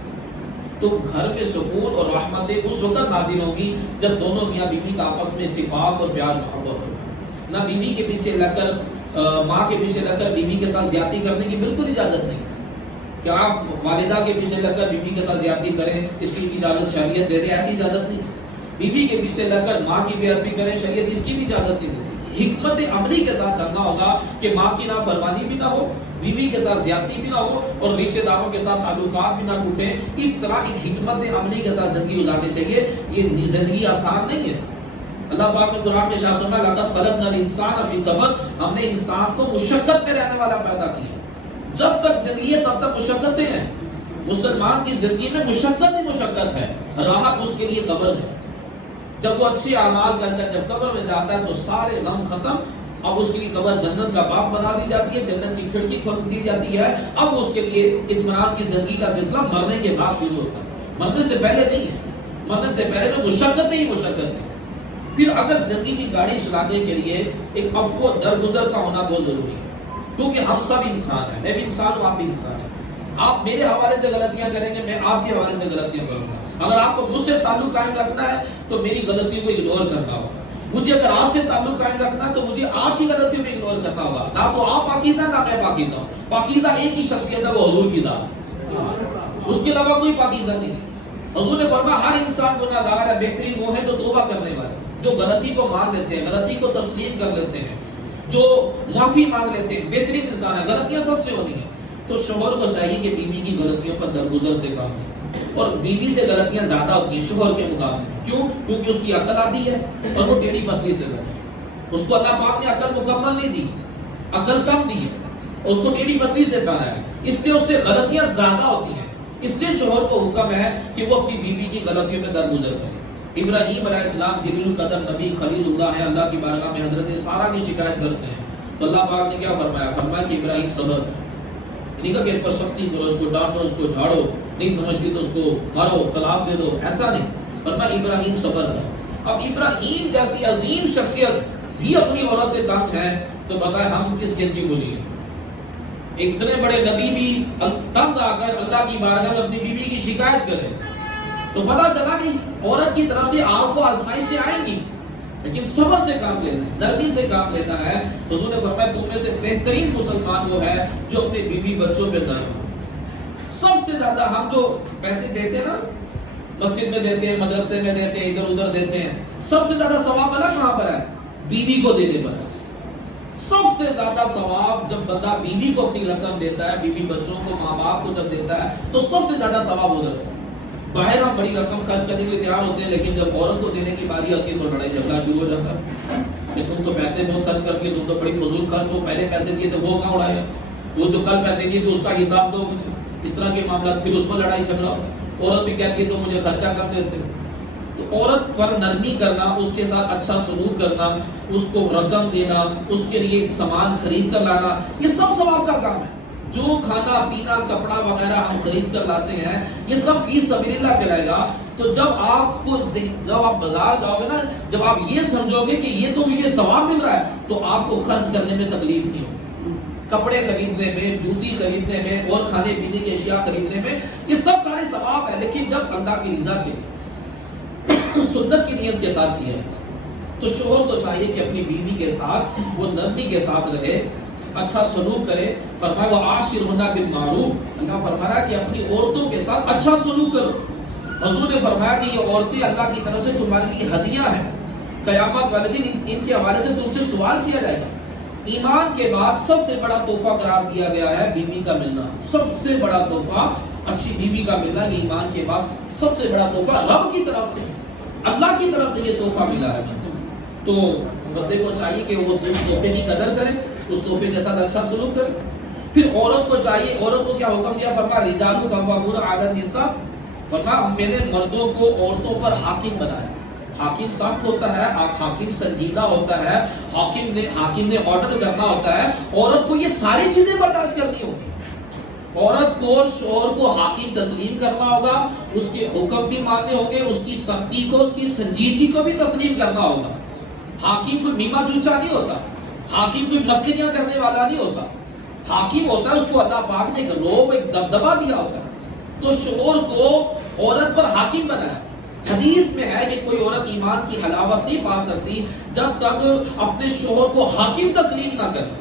تو گھر میں سکون اور رحمتیں اس وقت نازل ہوں گی جب دونوں میاں بیوی کا آپس میں اتفاق اور پیار محبت ہو، نہ بیوی کے پیچھے لگ کر ماں کے پیچھے لگ کر بیوی کے ساتھ زیادتی کرنے کی بالکل اجازت نہیں کہ آپ والدہ کے پیچھے لگ کر بیوی کے ساتھ زیادتی کریں، اس کی اجازت شریعت دے دے، ایسی اجازت نہیں۔ بیوی کے پیچھے لگ کر ماں کی بے ادبی کریں، شریعت اس کی بھی اجازت نہیں دیتی۔ حکمت عملی کے ساتھ چلنا ہوگا کہ ماں کی نافرمانی بھی نہ ہو، بیوی کے ساتھ زیادتی بھی نہ ہو اور رشتہ داروں کے ساتھ تعلقات بھی نہ ٹوٹیں، اس طرح ایک حکمت عملی کے ساتھ زندگی گزارنی چاہیے۔ یہ زندگی آسان نہیں ہے۔ اللہ پاک نے قرآن میں ارشاد فرمایا لقد خلقنا الانسان فی کبد، ہم نے انسان کو مشقت میں رہنے والا پیدا کیا۔ جب تک زندگی ہے تب تک مشقتیں ہیں، مسلمان کی زندگی میں مشقت ہی مشقت ہے، راحت اس کے لیے قبر میں۔ جب وہ اچھے اعمال کر کر جب قبر میں جاتا ہے تو سارے غم ختم، اب اس کے لیے قبر جنت کا باغ بنا دی جاتی ہے، جنت کی کھڑکی کھول دی جاتی ہے، اب اس کے لیے اطمینان کی زندگی کا سلسلہ مرنے کے بعد شروع ہوتا ہے، مرنے سے پہلے نہیں ہے۔ مرنے سے پہلے تو مشقت ہی مشقت ہے۔ پھر اگر زندگی کی گاڑی چلانے کے لیے ایک عفو و درگزر کا ہونا بہت ضروری ہے، کیونکہ ہم سب انسان ہیں، میں بھی انسان ہوں، آپ بھی انسان ہیں۔ آپ میرے حوالے سے غلطیاں کریں گے، میں آپ کے حوالے سے غلطیاں کروں گا۔ اگر آپ کو مجھ سے تعلق قائم رکھنا ہے تو میری غلطیوں کو اگنور کرنا ہوگا، مجھے اگر آپ سے تعلق قائم رکھنا ہے تو مجھے آپ کی غلطیوں کو اگنور کرنا ہوگا۔ نہ تو آپ پاکیزہ نہ میں پاکیزہ ہوں، پاکیزہ ایک ہی شخصیت ہے، وہ حضور کی ذات، اس کے علاوہ کوئی پاکیزہ نہیں۔ حضور نے فرمایا ہر انسان گناہ گار ہے، بہترین وہ ہے جو توبہ کرنے والے، جو غلطی کو مان لیتے ہیں، غلطی کو تسلیم کر لیتے ہیں، جو معافی مانگ لیتے ہیں، بہترین انسان ہے۔ غلطیاں سب سے ہونی ہیں، تو شوہر کو چاہیے کہ بیوی کی غلطیوں پر درگزر سے کام لے، اور بیوی سے غلطیاں زیادہ ہوتی ہیں شوہر کے مقابلے۔ کیوں؟ کیونکہ اس کی عقل آتی ہے اور وہ ٹیڑھی پسلی سے کرتی ہے۔ اس کو اللہ پاک نے عقل مکمل نہیں دی، عقل کم دی ہے، اور اس کو ٹیڑھی پسلی سے بنایا ہے، اس لیے اس سے غلطیاں زیادہ ہوتی ہیں۔ اس لیے شوہر کو حکم ہے کہ وہ اپنی بیوی کی غلطیوں میں درگزر کرے۔ ابراہیم علیہ السلام جلیل القدر نبی خلیل اللہ ہے، اللہ کی بارگاہ میں حضرت سارہ کی شکایت کرتے ہیں تو اللہ پاک نے کیا فرمایا؟ فرمایا کہ ابراہیم صبر کرو، نہیں کہا کہ اس پر سختی کرو، اس کو ڈانٹو، اس کو جھاڑو، نہیں سمجھتی تو اس کو مارو، طلاق دے دو، ایسا نہیں، فرمایا ابراہیم صبر کرو۔ اب ابراہیم جیسی عظیم شخصیت بھی اپنی عورت سے تنگ ہے تو بتائیں ہم کس گن کی بولی ہیں؟ اتنے بڑے نبی بھی تنگ آ کر اللہ کی بارگاہ میں اپنی بیوی کی شکایت کرے تو پتا چلا کہ عورت کی طرف سے آپ کو آزمائش سے آئیں گی، لیکن صبر سے کام لینا ہے، نرمی سے کام لینا ہے۔ حضور نے فرمایا تم میں سے بہترین مسلمان وہ ہے جو اپنے بیوی بچوں پہ نرم ہو۔ سب سے زیادہ ہم جو پیسے دیتے ہیں نا، مسجد میں دیتے ہیں، مدرسے میں دیتے ہیں، ادھر ادھر دیتے ہیں، سب سے زیادہ ثواب اللہ کہاں پر ہے؟ بیوی کو دینے پر ہے۔ سب سے زیادہ ثواب جب بندہ بیوی کو اپنی رقم دیتا ہے، بیوی بچوں کو، ماں باپ کو جب دیتا ہے تو سب سے زیادہ ثواب ہو جاتا ہے۔ باہر ہم بڑی رقم خرچ کرنے کے لیے تیار ہوتے ہیں، لیکن جب عورت کو دینے کی باری آتی ہے تو لڑائی جھگڑا شروع ہو جاتا ہے کہ تم تو پیسے بہت خرچ کرتی ہو، تم تو بڑی فضول خرچ ہو، پہلے پیسے دیے تو وہ کہاں اڑایا، وہ جو کل پیسے دیے تو اس کا حساب دو مجھے، اس طرح کے معاملات، پھر اس پر لڑائی جھگڑا ہو۔ عورت بھی کہتی ہے تو مجھے خرچہ کم دیتے ہو۔ تو عورت پر نرمی کرنا، اس کے ساتھ اچھا سلوک کرنا، اس کو رقم دینا، اس کے لیے سامان خرید کر لانا، یہ سب ثواب کا کام ہے۔ جو کھانا پینا کپڑا وغیرہ ہم خرید کر لاتے ہیں یہ سب فی سبیل اللہ کہلائے گا۔ تو جب آپ بازار جاؤ گے نا، جب آپ یہ سمجھو گے کہ یہ تو مجھے ثواب مل رہا ہے تو آپ کو خرچ کرنے میں تکلیف نہیں ہوگی، کپڑے خریدنے میں، جوتی خریدنے میں اور کھانے پینے کی اشیاء خریدنے میں، یہ سب کا ثواب ہے۔ لیکن جب اللہ کی رضا کے لیے سنت کی نیت کے ساتھ کیا تو شوہر کو چاہیے کہ اپنی بیوی کے ساتھ وہ نرمی کے ساتھ رہے، اچھا سلوک کرے۔ فرمایا وَعَاشِرْهُنَّ بِالْمَعْرُوفِ، اللہ فرما رہا ہے کہ اپنی عورتوں کے ساتھ اچھا سلوک کرو۔ حضور نے فرمایا کہ یہ عورتیں اللہ کی طرف سے تمہارے لیے ہدیہ ہیں، قیامت والے دن ان کے حوالے سے تم سے سوال کیا جائے گا۔ ایمان کے بعد سب سے بڑا تحفہ قرار دیا گیا ہے بیوی کا ملنا، سب سے بڑا تحفہ اچھی بیوی کا ملنا یہ ایمان کے بعد سب سے بڑا تحفہ رب کی طرف سے، اللہ کی طرف سے یہ تحفہ ملا ہے۔ تو بندے کو چاہیے کہ وہ اس تحفے کی قدر کرے، اس تحفے کے ساتھ اچھا سلوک کرے۔ پھر عورت کو چاہیے، عورت کو کیا حکم دیا؟ فرمایا رجال قوامون علی النساء، فرمایا میں نے مردوں کو عورتوں پر حاکم بنایا۔ حاکم سخت ہوتا ہے، حاکم سنجیدہ ہوتا ہے، حاکم نے آرڈر کرنا ہوتا ہے، عورت کو یہ ساری چیزیں برداشت کرنی ہوگی۔ عورت کو شوہر کو حاکم تسلیم کرنا ہوگا، اس کے حکم بھی ماننے ہوں گے، اس کی سختی کو، اس کی سنجیدگی کو بھی تسلیم کرنا ہوگا۔ حاکم کوئی میما چوچا نہیں ہوتا، حاکم کوئی مسکریاں کرنے والا نہیں ہوتا۔ حاکم ہوتا ہے اس کو اللہ پاک نے ایک روب، ایک دبدبا دیا ہوتا ہے۔ تو شوہر کو عورت پر حاکم بنایا۔ حدیث میں ہے کہ کوئی عورت ایمان کی حلاوت نہیں پا سکتی جب تک اپنے شوہر کو حاکم تسلیم نہ کرے۔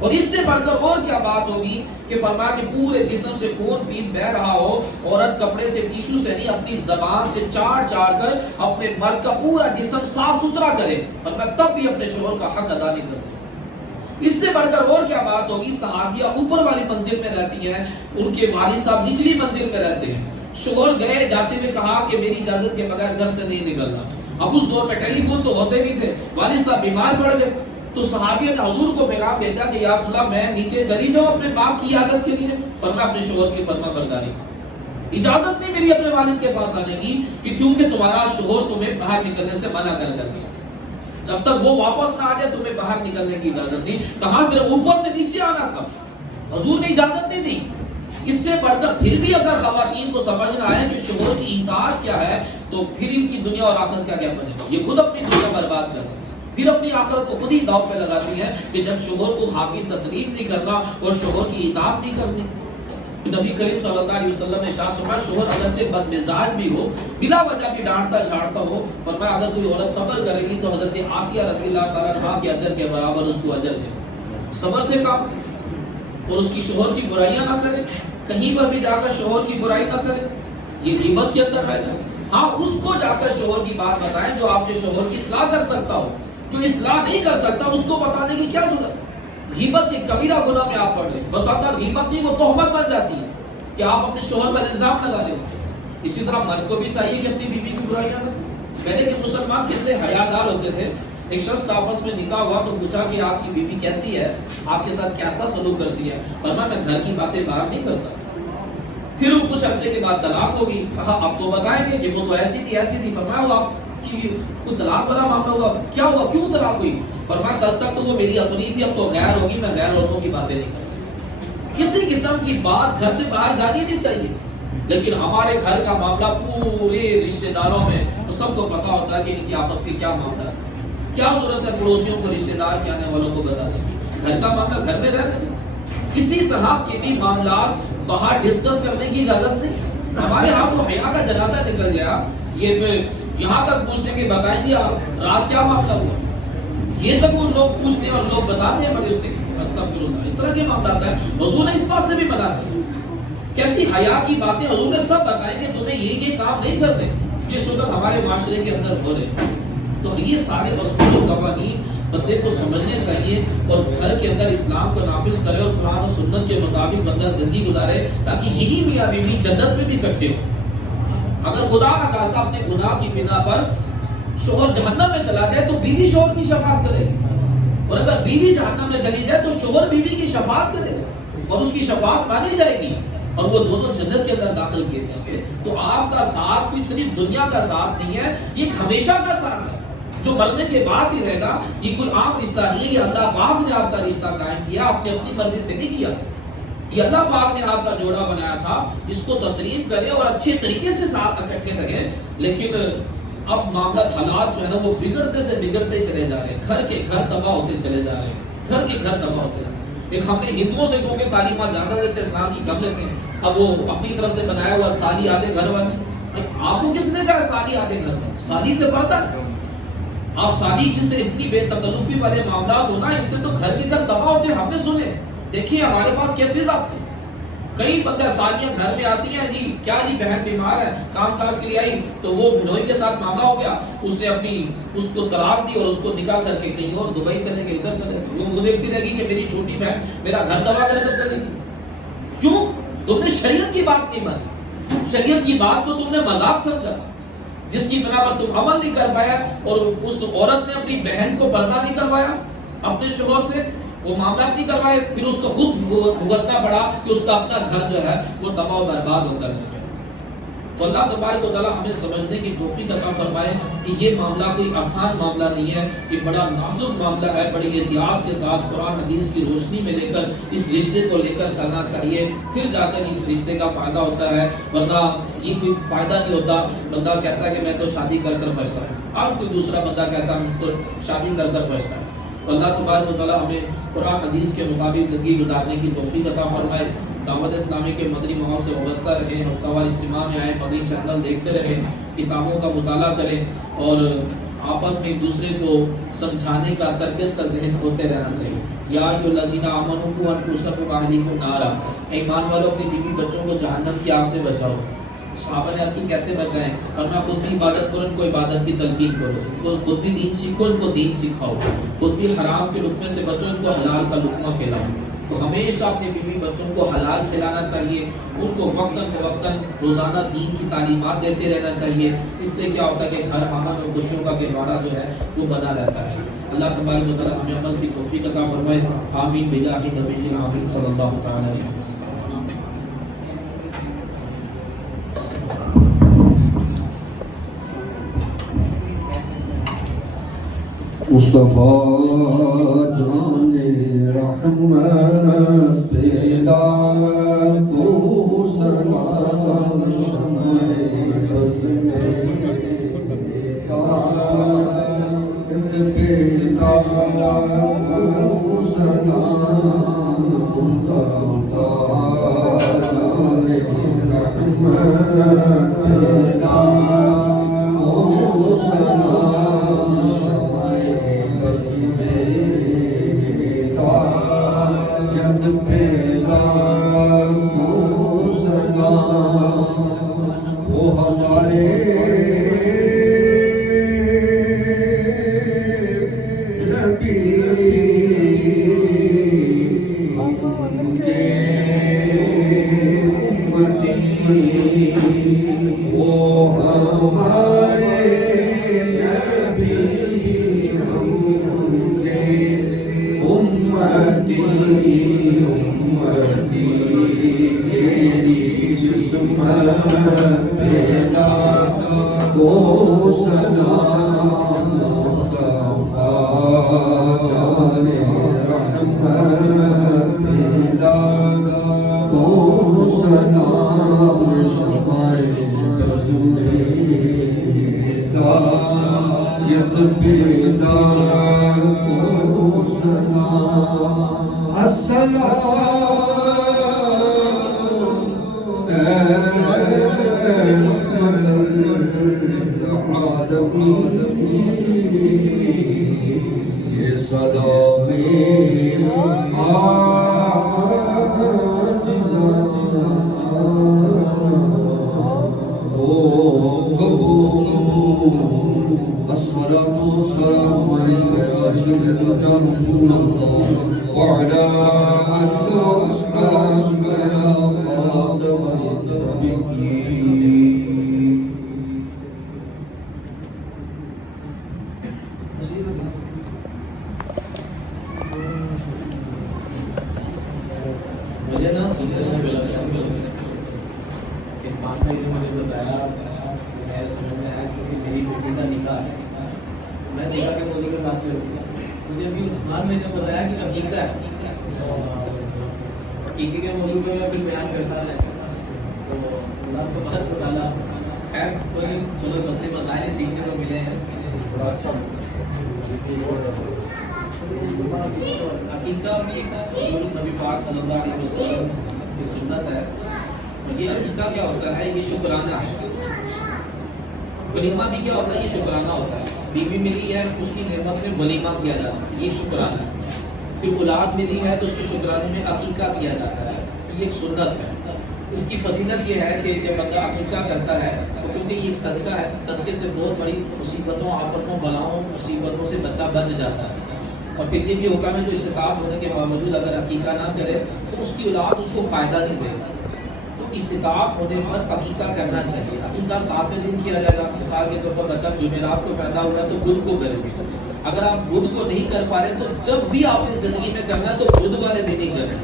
اور اس سے بڑھ کر اور کیا بات ہوگی کہ فرمایا کہ پورے جسم سے خون پیٹ بہ رہا ہو، عورت کپڑے سے، ٹیشو سے نہیں، اپنی زبان سے چاڑ چاڑ کر اپنے مرد کا پورا جسم صاف ستھرا کرے، فرمایا تب بھی اپنے شوہر کا حق ادا نہیں کر سکتی۔ اس سے بڑھ کر اور کیا بات ہوگی؟ صحابیہ اوپر والی منزل میں رہتی ہیں، ان کے والد صاحب نچلی منزل میں رہتے ہیں۔ شوہر گئے، جاتے ہوئے کہا کہ میری اجازت کے بغیر گھر سے نہیں نکلنا۔ اب اس دور میں ٹیلی فون تو ہوتے نہیں تھے، والد صاحب بیمار پڑ گئے، تو صحابیہ نے حضور کو پیغام بھیجا کہ یا رسول اللہ میں نیچے چلی جاؤں اپنے باپ کی عادت کے لیے؟ فرمایا اپنے شوہر کی فرما برداری، اجازت نہیں ملی اپنے والد کے پاس آنے کی، کہ کیونکہ تمہارا شوہر تمہیں باہر نکلنے سے منع کر دیا، جب تک وہ واپس نہ آ جائے تمہیں باہر نکلنے کی اجازت نہیں۔ کہاں سے اوپر سے نیچے آنا تھا، حضور نے اجازت نہیں دی۔ اس سے بڑھ کر پھر بھی اگر خواتین کو سمجھنا ہے کہ شوہر کی اطاعت کیا ہے، تو پھر ان کی دنیا اور آخرت کا کیا بنے گا؟ یہ خود اپنی دنیا برباد کرتے ہیں، پھر اپنی آخرت کو خود ہی داؤ پہ لگاتی ہیں کہ جب شوہر کو حاکم تسلیم نہیں کرنا اور شوہر کی اطاعت نہیں کرنی۔ نبی کریم صلی اللہ علیہ وسلم نے ارشاد فرمایا شوہر اگرچہ بد مزاج بھی ہو، بلا وجہ بھی ڈانٹتا جھاڑتا ہو، فرمایا اگر کوئی عورت صبر کرے گی تو حضرت آسیہ رضی اللہ تعالیٰ عنہا کے اجر کے برابر اس کو اجر دے۔ صبر سے کام، اور اس کی شوہر کی برائیاں نہ کرے، کہیں پر بھی جا کر شوہر کی برائی نہ کرے، یہ غیبت کے اندر ہے۔ ہاں اس کو جا کر شوہر کی بات بتائیں جو آپ کے شوہر کی اصلاح کر سکتا ہو، جو اصلاح نہیں کر سکتا اس کو بتانے کی کیا ضرورت ہے؟ غیبت کے کبیرہ گناہ میں آپ پڑھ رہے ہیں، بس اگر غیبت نہیں وہ تہمت بن جاتی ہے کہ آپ اپنے شوہر پر الزام لگا رہے ہو۔ اسی طرح مرد کو بھی چاہیے کہ اپنی بیوی کی برائیاں نہ کرے۔ پہلے کے مسلمان کیسے حیادار ہوتے تھے، ایک شخص کا آپس میں نکاح ہوا تو پوچھا کہ آپ کی بیوی کیسی ہے، آپ کے ساتھ کیسا سلوک کرتی ہے؟ فرمایا میں گھر کی باتیں باہر نہیں کرتا۔ پھر وہ کچھ عرصے کے بعد طلاق ہوگی، کہا اب تو بتائیں گے کہ وہ تو ایسی تھی ایسی تھی۔ فرمایا وہ آپ کی کوئی طلاق والا معاملہ ہوا، کیا ہوا، کیوں طلاق ہوئی؟ فرمایا کل تک تو وہ میری اپنی تھی، اب تو غیر ہوگی، میں غیر عورتوں کی باتیں نہیں کرتا۔ کسی قسم کی بات گھر سے باہر جانی نہیں چاہیے، لیکن ہمارے گھر کا معاملہ پورے رشتہ داروں میں سب کو پتا ہوتا ہے کہ ان کی آپس کی کیا معاملہ ہے۔ کیا ضرورت ہے پڑوسیوں کو، رشتہ دار کے آنے والوں کو بتانے کی؟ گھر کا معاملہ گھر میں رہنے دیں۔ کسی طرح کے بھی معاملات باہر ڈسکس کرنے کی اجازت نہیں۔ ہمارے ہاں تو حیا کا جنازہ نکل گیا، یہ یہاں تک پوچھتے کہ بتائیں جی آپ رات کیا معاملہ ہوا، یہ تک وہ لوگ پوچھتے ہیں اور لوگ بتاتے ہیں بڑے اس سے استغفر اللہ، اس طرح کے معاملات ہیں۔ حضور نے اس بات سے بھی منع کیا، کیسی حیا کی باتیں حضور نے سب بتائیں کہ تمہیں یہ کام نہیں کرنے جس وقت ہمارے معاشرے کے اندر ہو رہے ہیں۔ تو یہ سارے اصول و قوانین بندے کو سمجھنے چاہیے اور گھر کے اندر اسلام کو نافذ کرے اور قرآن و سنت کے مطابق بندہ زندگی گزارے، تاکہ یہی میاں بیوی جنت میں بھی اکٹھے ہو۔ اگر خدا نہ خاصا اپنے گناہ کی بنا پر شوہر جہنم میں چلا جائے تو بیوی شوہر کی شفاعت کرے، اور اگر بیوی جہنم میں چلی جائے تو شوہر بیوی کی شفاعت کرے اور اس کی شفاعت مانی جائے گی اور وہ دونوں جنت کے اندر داخل کیے جائیں گے۔ تو آپ کا ساتھ کوئی صرف دنیا کا ساتھ نہیں ہے، یہ ہمیشہ کا ساتھ ہے جو مرنے کے بعد بھی رہے گا۔ یہ کوئی عام رشتہ نہیں ہے، یہ اللہ پاک نے آپ کا رشتہ قائم کیا، آپ نے اپنی مرضی سے نہیں کیا، یہ اللہ پاک نے آپ کا جوڑا بنایا تھا۔ اس کو تسلیم کریں اور اچھے طریقے سے ساتھ اکٹھے رہیں۔ لیکن اب معاملات حالات جو ہے نا وہ بگڑتے سے بگڑتے چلے جا رہے ہیں، گھر کے گھر تباہ ہوتے چلے جا رہے ہیں، گھر کے گھر تباہ ہوتے جا رہے ہیں۔ ایک ہم نے ہندوؤں سے کیونکہ تعلیمات زیادہ دیتے اسلام کی کم لیتے ہیں، اب وہ اپنی طرف سے بنایا ہوا سالی آدھے گھر والی۔ آپ کو کس نے کہا سالی آدھے گھر والی؟ سالی سے پڑھتا ہے آپ، سالی جس سے اتنی بے تکلفی والے معاملات ہونا، اس سے تو گھر کے گھر تباہ ہوتے ہیں۔ ہم نے سنے، دیکھیے ہمارے پاس کیسز آتے ہیں، کئی بندہ سالیاں گھر میں آتی ہیں، جی کیا جی بہن بیمار ہے کام کاج کے لیے آئی، تو وہ بھنوئی کے ساتھ معاملہ ہو گیا، اس نے اپنی اس کو طلاق دی اور اس کو نکاح کر کے کہیں اور دبئی چلے گئے، ادھر چلے گئے۔ وہ منہ دیکھتی رہے گی کہ میری چھوٹی بہن میرا گھر تباہ کر کر چلے گی۔ کیوں؟ تم نے شریعت کی بات نہیں مانی، شریعت کی بات کو تم نے مذاق سمجھا، جس کی بنا پر تم عمل نہیں کر پایا، اور اس عورت نے اپنی بہن کو پردہ نہیں کروایا اپنے شوہر سے، وہ معاملات نہیں کروائے، پھر اس کو خود بھگتنا پڑا کہ اس کا اپنا گھر جو ہے وہ تباہ و برباد ہو کر گیا۔ تو اللہ تبارک و تعالیٰ ہمیں سمجھنے کی توفیق عطا فرمائے کہ یہ معاملہ کوئی آسان معاملہ نہیں ہے، یہ بڑا نازک معاملہ ہے، بڑی احتیاط کے ساتھ قرآن حدیث کی روشنی میں لے کر اس رشتے کو لے کر چلنا چاہیے، پھر جا کر اس رشتے کا فائدہ ہوتا ہے، ورنہ یہ کوئی فائدہ نہیں ہوتا۔ بندہ کہتا ہے کہ میں تو شادی کر کر بچتا ہوں، اور کوئی دوسرا بندہ کہتا ہے میں تو شادی کر کر بچتا ہوں۔ تو اللہ تبارک و تعالیٰ ہمیں قرآن حدیث کے مطابق زندگی گزارنے کی توفیق عطا فرمائے۔ دعوت اسلامی کے مدنی ماحول سے وابستہ رہیں، ہفتہ وار اجتماع میں آئیں، مدنی چینل دیکھتے رہیں، کتابوں کا مطالعہ کریں، اور آپس میں ایک دوسرے کو سمجھانے کا، تربیت کا ذہن ہوتے رہنا چاہیے۔ یا ایھا الذین آمنوا قوا انفسکم واہلیکم نارا، ایمان والوں اپنی بیوی بچوں کو جہنم کی آگ سے بچاؤ۔ صحابہ نے عرض کی کیسے بچائیں؟ اور میں خود بھی عبادت کرو، ان کو عبادت کی تلقین کرو، ان کو خود بھی دین سیکھو، ان کو دین سکھاؤ، خود بھی حرام کے لقمے سے بچو، ان کو حلال کا لقمہ کھلاؤ۔ تو ہمیشہ اپنے بیوی بچوں کو حلال کھلانا چاہیے، ان کو وقتاً فوقتاً روزانہ دین کی تعلیمات دیتے رہنا چاہیے۔ اس سے کیا ہوتا ہے کہ گھر امن و خوشیوں کا گہوارہ جو ہے وہ بنا رہتا ہے۔ اللہ تبارک و تعالیٰ ہمیں عمل کی توفیق عطا فرمائے۔ آمین بجاہ نبی آمین صلی اللہ تعالیٰ علیہ وسلم۔ مصطفیٰ جان رحمت پیدا تو سلام شمع بز میں پیدا تو سلام مصطفیٰ جان رحمت پیدا تو سلام وہ ہمارے نبی امتی، وہ ہمارے نبی امتی، امتی تیری قسمت پیدا کو سلام مصطفیٰ جان رحمت پیدا کو سلام شمع بز میں ہدایت پیدا کو سلام السلام یہ سلام الصلاة والسلام عليك يا سيدنا رسول الله وعلى آلك وأصحابك يا خاتم النبيين۔ مجھے نا سننے میں عرفان بھائی نے مجھے بتایا، میرے سمجھ میں آیا کہ میری بیٹی کا نکاح ہے۔ میں نکاح کے موضوع پہ بات کروں، مجھے ابھی عثمان نے جو بتایا کہ عقیقہ ہے، عقیقے کے موضوع پہ میں پھر بیان کرتا ہے، تو اللہ سبحانہ و تعالیٰ خیر کوئی نہیں، چلو مسئلے مسائل سیکھنے کو ملے ہیں، بڑا اچھا۔ عقیقہ بھی نبی پاک صلی اللہ علیہ وسلم کی سنت ہے، اور یہ عقیقہ کیا ہوتا ہے؟ یہ شکرانہ ہے۔ ولیمہ بھی کیا ہوتا ہے؟ یہ شکرانہ ہوتا ہے۔ بیوی ملی ہے، اس کی نعمت میں ولیمہ کیا جاتا ہے، یہ شکرانہ ہے۔ پھر اولاد ملی ہے تو اس کے شکرانے میں عقیقہ کیا جاتا ہے، یہ ایک سنت ہے۔ اس کی فضیلت یہ ہے کہ جب بندہ عقیقہ کرتا ہے تو کیونکہ یہ ایک صدقہ ہے، صدقے سے بہت بڑی مصیبتوں، آفتوں، بلاؤں، مصیبتوں سے بچہ بچ جاتا ہے۔ اور پھر یہ بھی حکم ہے جو استطاعت ہونے کے باوجود اگر عقیقہ نہ کرے تو اس کی اولاد اس کو فائدہ نہیں دے گا۔ استطاعت ہونے پر عقیقہ کرنا چاہیے. عقیقہ 7ویں دن کیا جائے گا. مثال کے طور پر بچہ جمعرات کو پیدا ہوا ہے تو بدھ کو کریں گے. اگر آپ بدھ کو نہیں کر پا رہے تو جب بھی آپ نے زندگی میں کرنا ہے تو بدھ والے دن ہی کریں.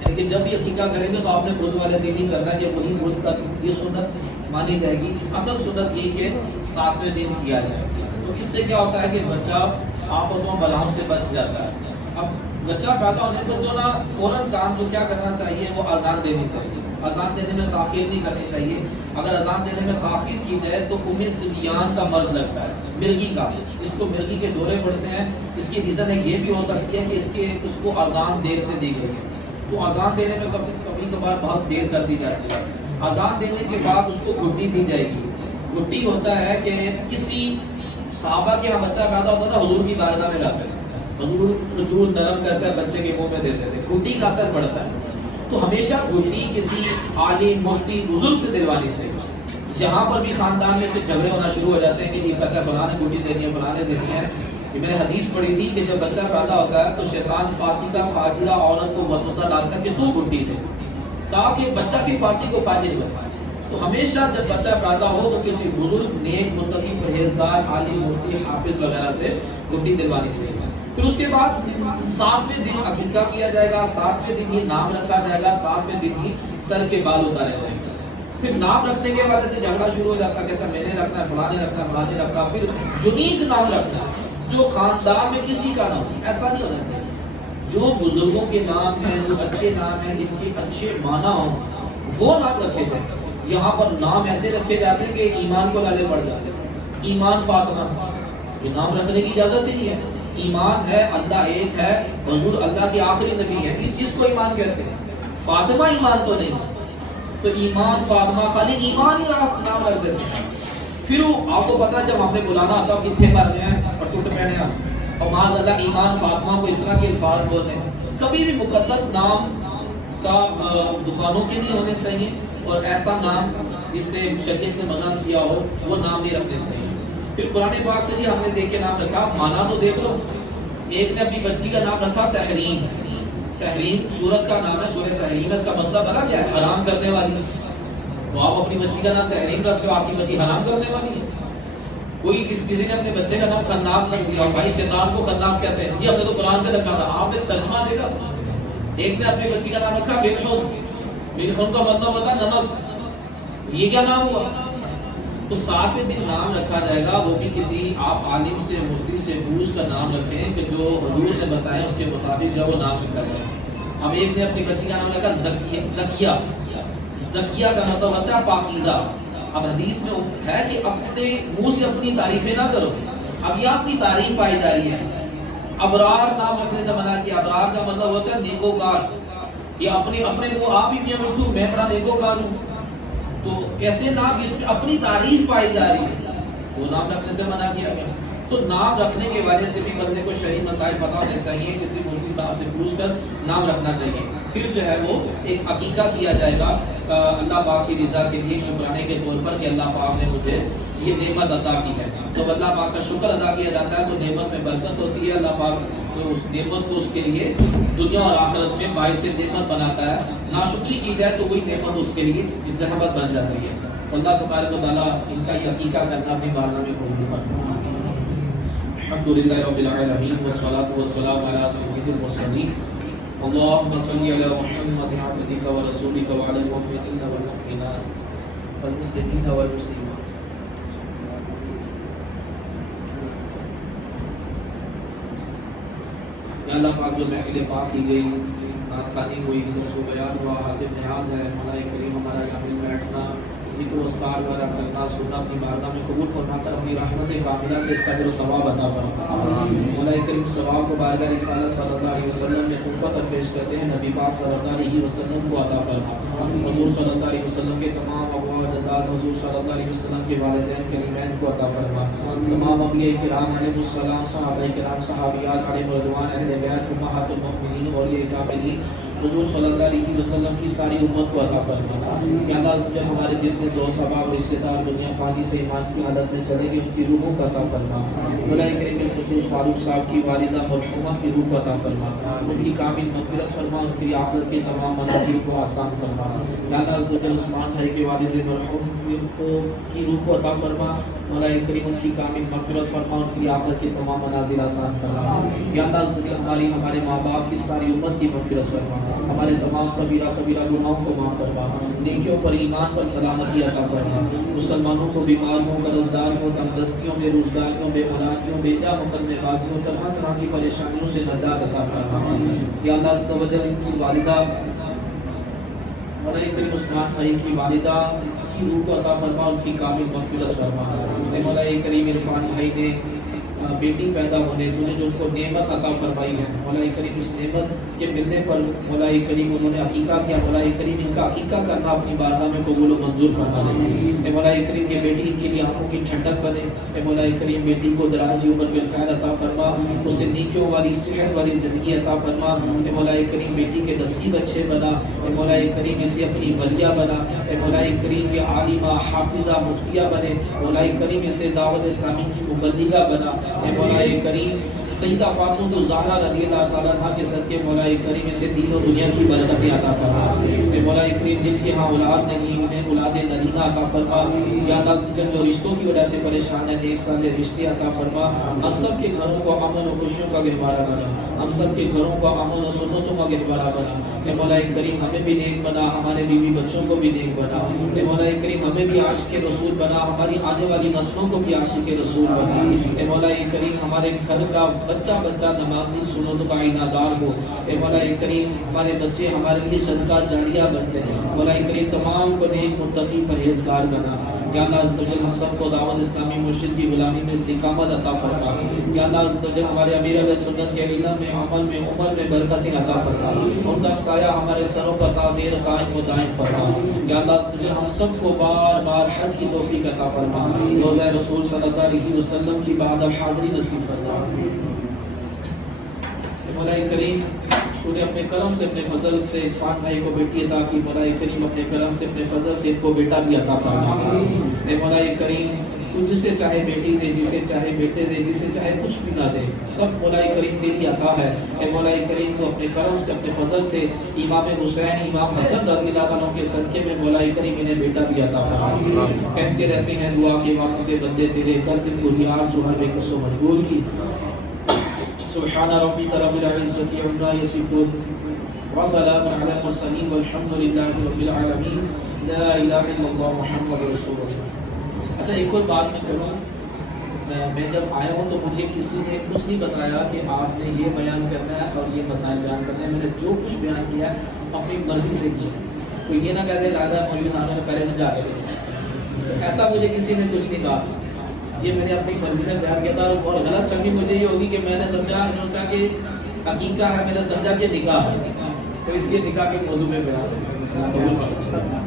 یعنی کہ جب بھی عقیقہ کریں گے تو آپ نے بدھ والے دن ہی کرنا کہ وہی بدھ کا یہ سنت مانی جائے گی. اصل سنت یہ کہ 7ویں دن کیا جائے. تو اس سے کیا ہوتا ہے کہ بچہ آفتوں بلاؤں سے بچ جاتا ہے. اب بچہ پیدا ہونے پر جو نا فوراً کام جو کیا کرنا چاہیے وہ اذان دینی چاہیے. اذان دینے میں تاخیر نہیں کرنی چاہیے. اگر اذان دینے میں تاخیر کی جائے تو صبیان کا مرض لگتا ہے, مرغی کا, جس کو مرغی کے دورے پڑتے ہیں. اس کی ریزن یہ بھی ہو سکتی ہے کہ اس کو اذان دیر سے دی گئی ہے. تو اذان دینے میں کبھی کبھار بہت دیر کر دی جاتی ہے. اذان دینے کے بعد اس کو گھٹی دی جائے گی. گھٹی ہوتا ہے کہ کسی صحابہ کے یہاں بچہ پیدا ہوتا تھا, حضور کی بارگاہ میں جاتے تھے, حضور کھجور نرم کر کر بچے کے منہ میں دیتے تھے. گھٹی کا اثر پڑتا ہے. تو ہمیشہ گھٹی کسی عالم, مفتی, بزرگ سے دلوانی چاہیے. جہاں پر بھی خاندان میں سے جھگڑے ہونا شروع ہو جاتے ہیں کہ فتح فلاں نے گھٹی دینی ہے, فلاں نے دینی ہے. میں نے حدیث پڑھی تھی کہ جب بچہ پیدا ہوتا ہے تو شیطان فاسقہ فاجرہ عورت کو وسوسہ ڈالتا ہے کہ تو گھٹی دے, تاکہ بچہ بھی فاسق و فاجر بنے. تو ہمیشہ جب بچہ پیدا ہو تو کسی بزرگ, نیک, متقی, پرہیزگار, عالم, مفتی, حافظ وغیرہ سے گھٹی دلوانی چاہیے. پھر اس کے بعد 7ویں دن عقیقہ کیا جائے گا. 7ویں دن ہی نام رکھا جائے گا. 7ویں دن ہی سر کے بال اتارے جائیں گے. پھر نام رکھنے کے وجہ سے جھگڑا شروع ہو جاتا ہے, کہتا ہے میں نے رکھنا ہے, فلاں نے رکھنا ہے, فلاں نے رکھنا. پھر یونیک نام رکھنا ہے جو خاندان میں کسی کا نہ ہو. ایسا نہیں ہونا چاہیے. جو بزرگوں کے نام ہیں, جو اچھے نام ہیں, جن کے اچھے معنی ہوں, وہ نام رکھے جائیں. یہاں پر نام ایسے رکھے جاتے ہیں کہ ایمان کو لالے پڑ جاتے ہیں. ایمان فاطمہ, یہ نام رکھنے کی اجازت ہی نہیں ہے. ایمان ہے اللہ ایک ہے, حضور اللہ کی آخری نبی ہے, اس چیز کو ایمان کہتے ہیں. فاطمہ ایمان تو نہیں. تو ایمان فاطمہ خالی ایمان ہی نام رکھ دیتے ہیں. پھر آپ کو پتا جب ہم نے بلانا آتا ہے کتنے مر گئے ہیں اور ٹوٹ پڑے ہیں, اور معاذ اللہ ایمان فاطمہ کو اس طرح کے الفاظ بولنے. کبھی بھی مقدس نام کا دکانوں کے نہیں ہونے چاہیے, اور ایسا نام جس سے شریعت نے منع کیا ہو وہ نام نہیں رکھنے چاہیے. پھر قرآن پاک سے ہم نے دیکھ کے نام رکھا, مانا تو دیکھ لو. ایک نے اپنی بچی کا نام رکھا تحریم. تحریم سورت کا نام ہے, سورہ تحریم. اس کا مطلب بتا کیا ہے؟ حرام کرنے والی. تو آپ اپنی بچی کا نام تحریم رکھ لو, آپ کی بچی حرام کرنے والی ہے. کوئی کسی نے اپنے بچے کا نام خناس رکھ دیا, بھائی شیطان کو خناس کہتے ہیں. جی ہم نے تو قرآن سے رکھا تھا, آپ نے ترجمہ دیکھا تھا. ایک نے اپنی بچی کا نام رکھا ملحون. ملحون کا مطلب ہوتا ہے نمک. یہ کیا نام ہوا؟ تو 7ویں دن نام رکھا جائے گا, وہ بھی کسی آپ عالم سے, مفتی سے پوچھ کر نام رکھیں کہ جو حضور نے بتایا اس کے مطابق جو وہ نام رکھا جائے. اب ایک نے اپنی بچی کا نام رکھا زکیہ. زکیہ کا مطلب ہوتا ہے پاکیزہ. اب حدیث میں ہے کہ اپنے منہ سے اپنی تعریفیں نہ کرو. اب یہ اپنی تعریف پائی جا رہی ہے. ابرار نام رکھنے سے منع کیا. ابرار کا مطلب ہوتا ہے نیکوکار. یہ اپنے منہ آپ ہی میں بڑا نیکوکار ہوں. تو ایسے نام جس میں اپنی تعریف پائی جا رہی ہے وہ نام رکھنے سے منع کیا گیا. تو نام رکھنے کے وجہ سے بھی بندے کو شرعی مسائل پتہ ہونے چاہیے, کسی مفتی صاحب سے پوچھ کر نام رکھنا چاہیے. پھر جو ہے وہ ایک عقیقہ کیا جائے گا اللہ پاک کی رضا کے لیے, شکرانے کے طور پر کہ اللہ پاک نے مجھے یہ نعمت عطا کی ہے. جب اللہ پاک کا شکر ادا کیا جاتا ہے تو نعمت میں برکت ہوتی ہے. اللہ پاک تو اس نعمت کو اس کے لیے دنیا اور آخرت میں باعث نعمت بناتا ہے. ناشکری کی جائے تو وہی نعمت اس کے لیے زحمت بن جاتی ہے. اللہ تبارک و تعالیٰ ان کا یہ عقیقہ کرنا اپنی بارگاہ میں قبول فرمائے. الحمدللہ رب العالمین والصلاة والسلام علی سید المرسلین. اللهم صل علی محمد عبدک ورسولک وعلی المؤمنین والمؤمنات والمسلمین والمسلمات. یا اللہ پاک جو محفل پاک کی گئی, نعت خوانی ہوئی, درس و بیان ہوا, حاضر نیاز ہے, مولا کریم ہمارا یہاں مل بیٹھنا, ذکر و اذکار وغیرہ کرنا, سننا اپنی بارگاہ میں قبول فرما کر اپنی رحمت کاملہ سے اس کا جو ثواب عطا فرما. مولا کریم ثواب کو بارگاہ رسالت صلی اللہ علیہ وسلم میں تحفہ تک پیش کرتے ہیں. نبی پاک صلی اللہ علیہ وسلم کو عطا فرما. حضور صلی اللہ علیہ وسلم کے تمام ابوا و جداد, حضور صلی اللہ علیہ وسلم کے والدین کریمین کو عطا فرما. تمام انبیاء کرام علیہ السلام, صحابہ کرام, صحابیات علیہ رضوان, اہل بیت, امہات المؤمنین, اولیاء کاملین, حضور صلی اللہ علیہ وسلم کی ساری امت کو عطا فرما یا اللہ عز و جل ہمارے جتنے دوست احباب رشتے دار دنیا فانی سے ایمان کی حالت میں چلے گئے ان کی روحوں کو عطا فرما مولا کریم بالخصوص فاروق صاحب کی والدہ مرحومہ کی روح کو عطا فرما ان کی کامل مغفرت فرما ان کی آخرت کے تمام منازل کو آسان فرما یا اللہ عز و جل عثمان بھائی کے والد مرحوم کی روح کو عطا فرما مولا کریم ان کی کامل مغفرت فرما ان کی آخرت کے تمام منازل آسان فرما یا اللہ عز و جل ہمارے ماں باپ کی ساری امت کی مغفرت فرما ہمارے تمام صغیرہ کبیرہ گناہوں کو معاف فرما نیکیوں پر ایمان پر سلامتی عطا فرما مسلمانوں کو بیماریوں قرضداریوں تنگدستیوں بے روزگاریوں بے اولادیوں بے جا مقدمے بازیوں طرح طرح کی پریشانیوں سے نجات عطا فرما یا اللہ عز و جل ان کی والدہ مولا کریم عثمان بھائی کی والدہ کی روح کو عطا فرما ان کی کامل مغفرت فرما مولا کریم عرفان بھائی نے بیٹی پیدا ہونے نے جو ان کو نعمت عطا فرمائی ہے مولا کریم اس نعمت کے ملنے پر مولا کریم انہوں نے عقیقہ کیا مولا کریم ان کا عقیقہ کرنا اپنی بارگاہ میں قبول و منظور فرما دے مولا کریم یہ بیٹی ان کے لیے آنکھوں کی ٹھنڈک بنے مولا کریم بیٹی کو دراز عمر بالخیر عطا فرما اسے نیکیوں والی صحت والی زندگی عطا فرما مولا کریم بیٹی کے نصیب اچھے بنا مولا کریم اسے اپنی ولیہ بنا مولا کریم یہ عالمہ حافظہ مفتیہ بنے مولا کریم اسے دعوت اسلامی کی مبلغہ بنا مولا کریم سیدہ فاطمہ الزہرا رضی اللہ تعالیٰ عنہ کے صدقے مولا کریم اسے دین و دنیا کی برکتیں عطا فرما مولا کریم جن کے ہاں اولاد نہیں انہیں اولاد نرینہ عطا فرما یا اللہ جو رشتوں کی وجہ سے پریشان ہے نیک صالح رشتے عطا فرما ہم سب کے گھروں کو امن و خوشیوں کا گہوارہ بنا ہم سب کے گھروں کو امن و سنتوں کا گہوارہ بنا مولا کریم ہمیں بھی نیک بنا ہمارے بیوی بچوں کو بھی نیک بنا مولا کریم ہمیں بھی عاشق رسول بنا ہماری آنے والی نسلوں کو بھی عاشق رسول بنا مولا کریم ہمارے گھر کا بچہ نمازی سنتوں کا عنادار ہو مولا کریم ہمارے بچے ہمارے لیے صدقہ جاریہ بن جائیں مولا کریم تمام کو نیک متقی پرہیزگار بنا یا اللہ عز و جل ہم سب کو دعوت اسلامی مرشد کی غلامی میں استقامت عطا فرما یا اللہ عز و جل ہمارے امیر علیہ سنت کے علم میں عمل میں عمر میں برکتیں عطا فرما ان کا سایہ ہمارے سروں پر تعمیر قائم و دائم فرما یا اللہ عز و جل ہم سب کو بار بار حج کی توفیق عطا فرما روضہ رسول صلی اللہ علیہ وسلم کی بعد حاضری نصیب فرما مولا کریم تو نے اپنے کرم سے اپنے فضل سے عرفان بھائی کو بیٹی عطا کی مولا کریم اپنے کرم سے اپنے فضل سے ان کو بیٹا بھی عطا فرما اے مولا کریم تو جسے چاہے بیٹی دے جسے چاہے بیٹے دے جسے چاہے کچھ بھی نہ دے سب مولا کریم تیری عطا ہے اے مولا کریم تو اپنے کرم سے اپنے فضل سے امام حسین امام حسن رضی اللہ عنہ کے صدقے میں مولا کریم انہیں بیٹا بھی عطا فرما کہتے رہتے ہیں دعا کے واسطے بندے تیرے کر دن گریار ظہر بے کسو مجبور کی سبحان ربک رب العزت عما یصفون وسلام علی المرسلین والحمد للہ رب العالمین لا الہ الا اللہ محمد رسول اللہ۔ اچھا ایک اور بات میں کروں میں جب آیا ہوں تو مجھے کسی نے کچھ نہیں بتایا کہ آپ نے یہ بیان کرنا ہے اور یہ مسائل بیان کرنا ہے میں نے جو کچھ بیان کیا ہے اپنی مرضی سے کیا تو یہ نہ کہتے لادا مولوی صاحب نے پہلے سمجھا کے دیا ایسا مجھے کسی نے کچھ نہیں کہا یہ میں نے اپنی مرضی سے بیان کیا تھا اور غلط فہمی مجھے یہ ہوگی کہ میں نے سمجھا انہوں نے کہا کہ عقیقہ ہے میں نے سمجھا کہ نکاح ہے تو اس لیے نکاح کے موضوع میں بیان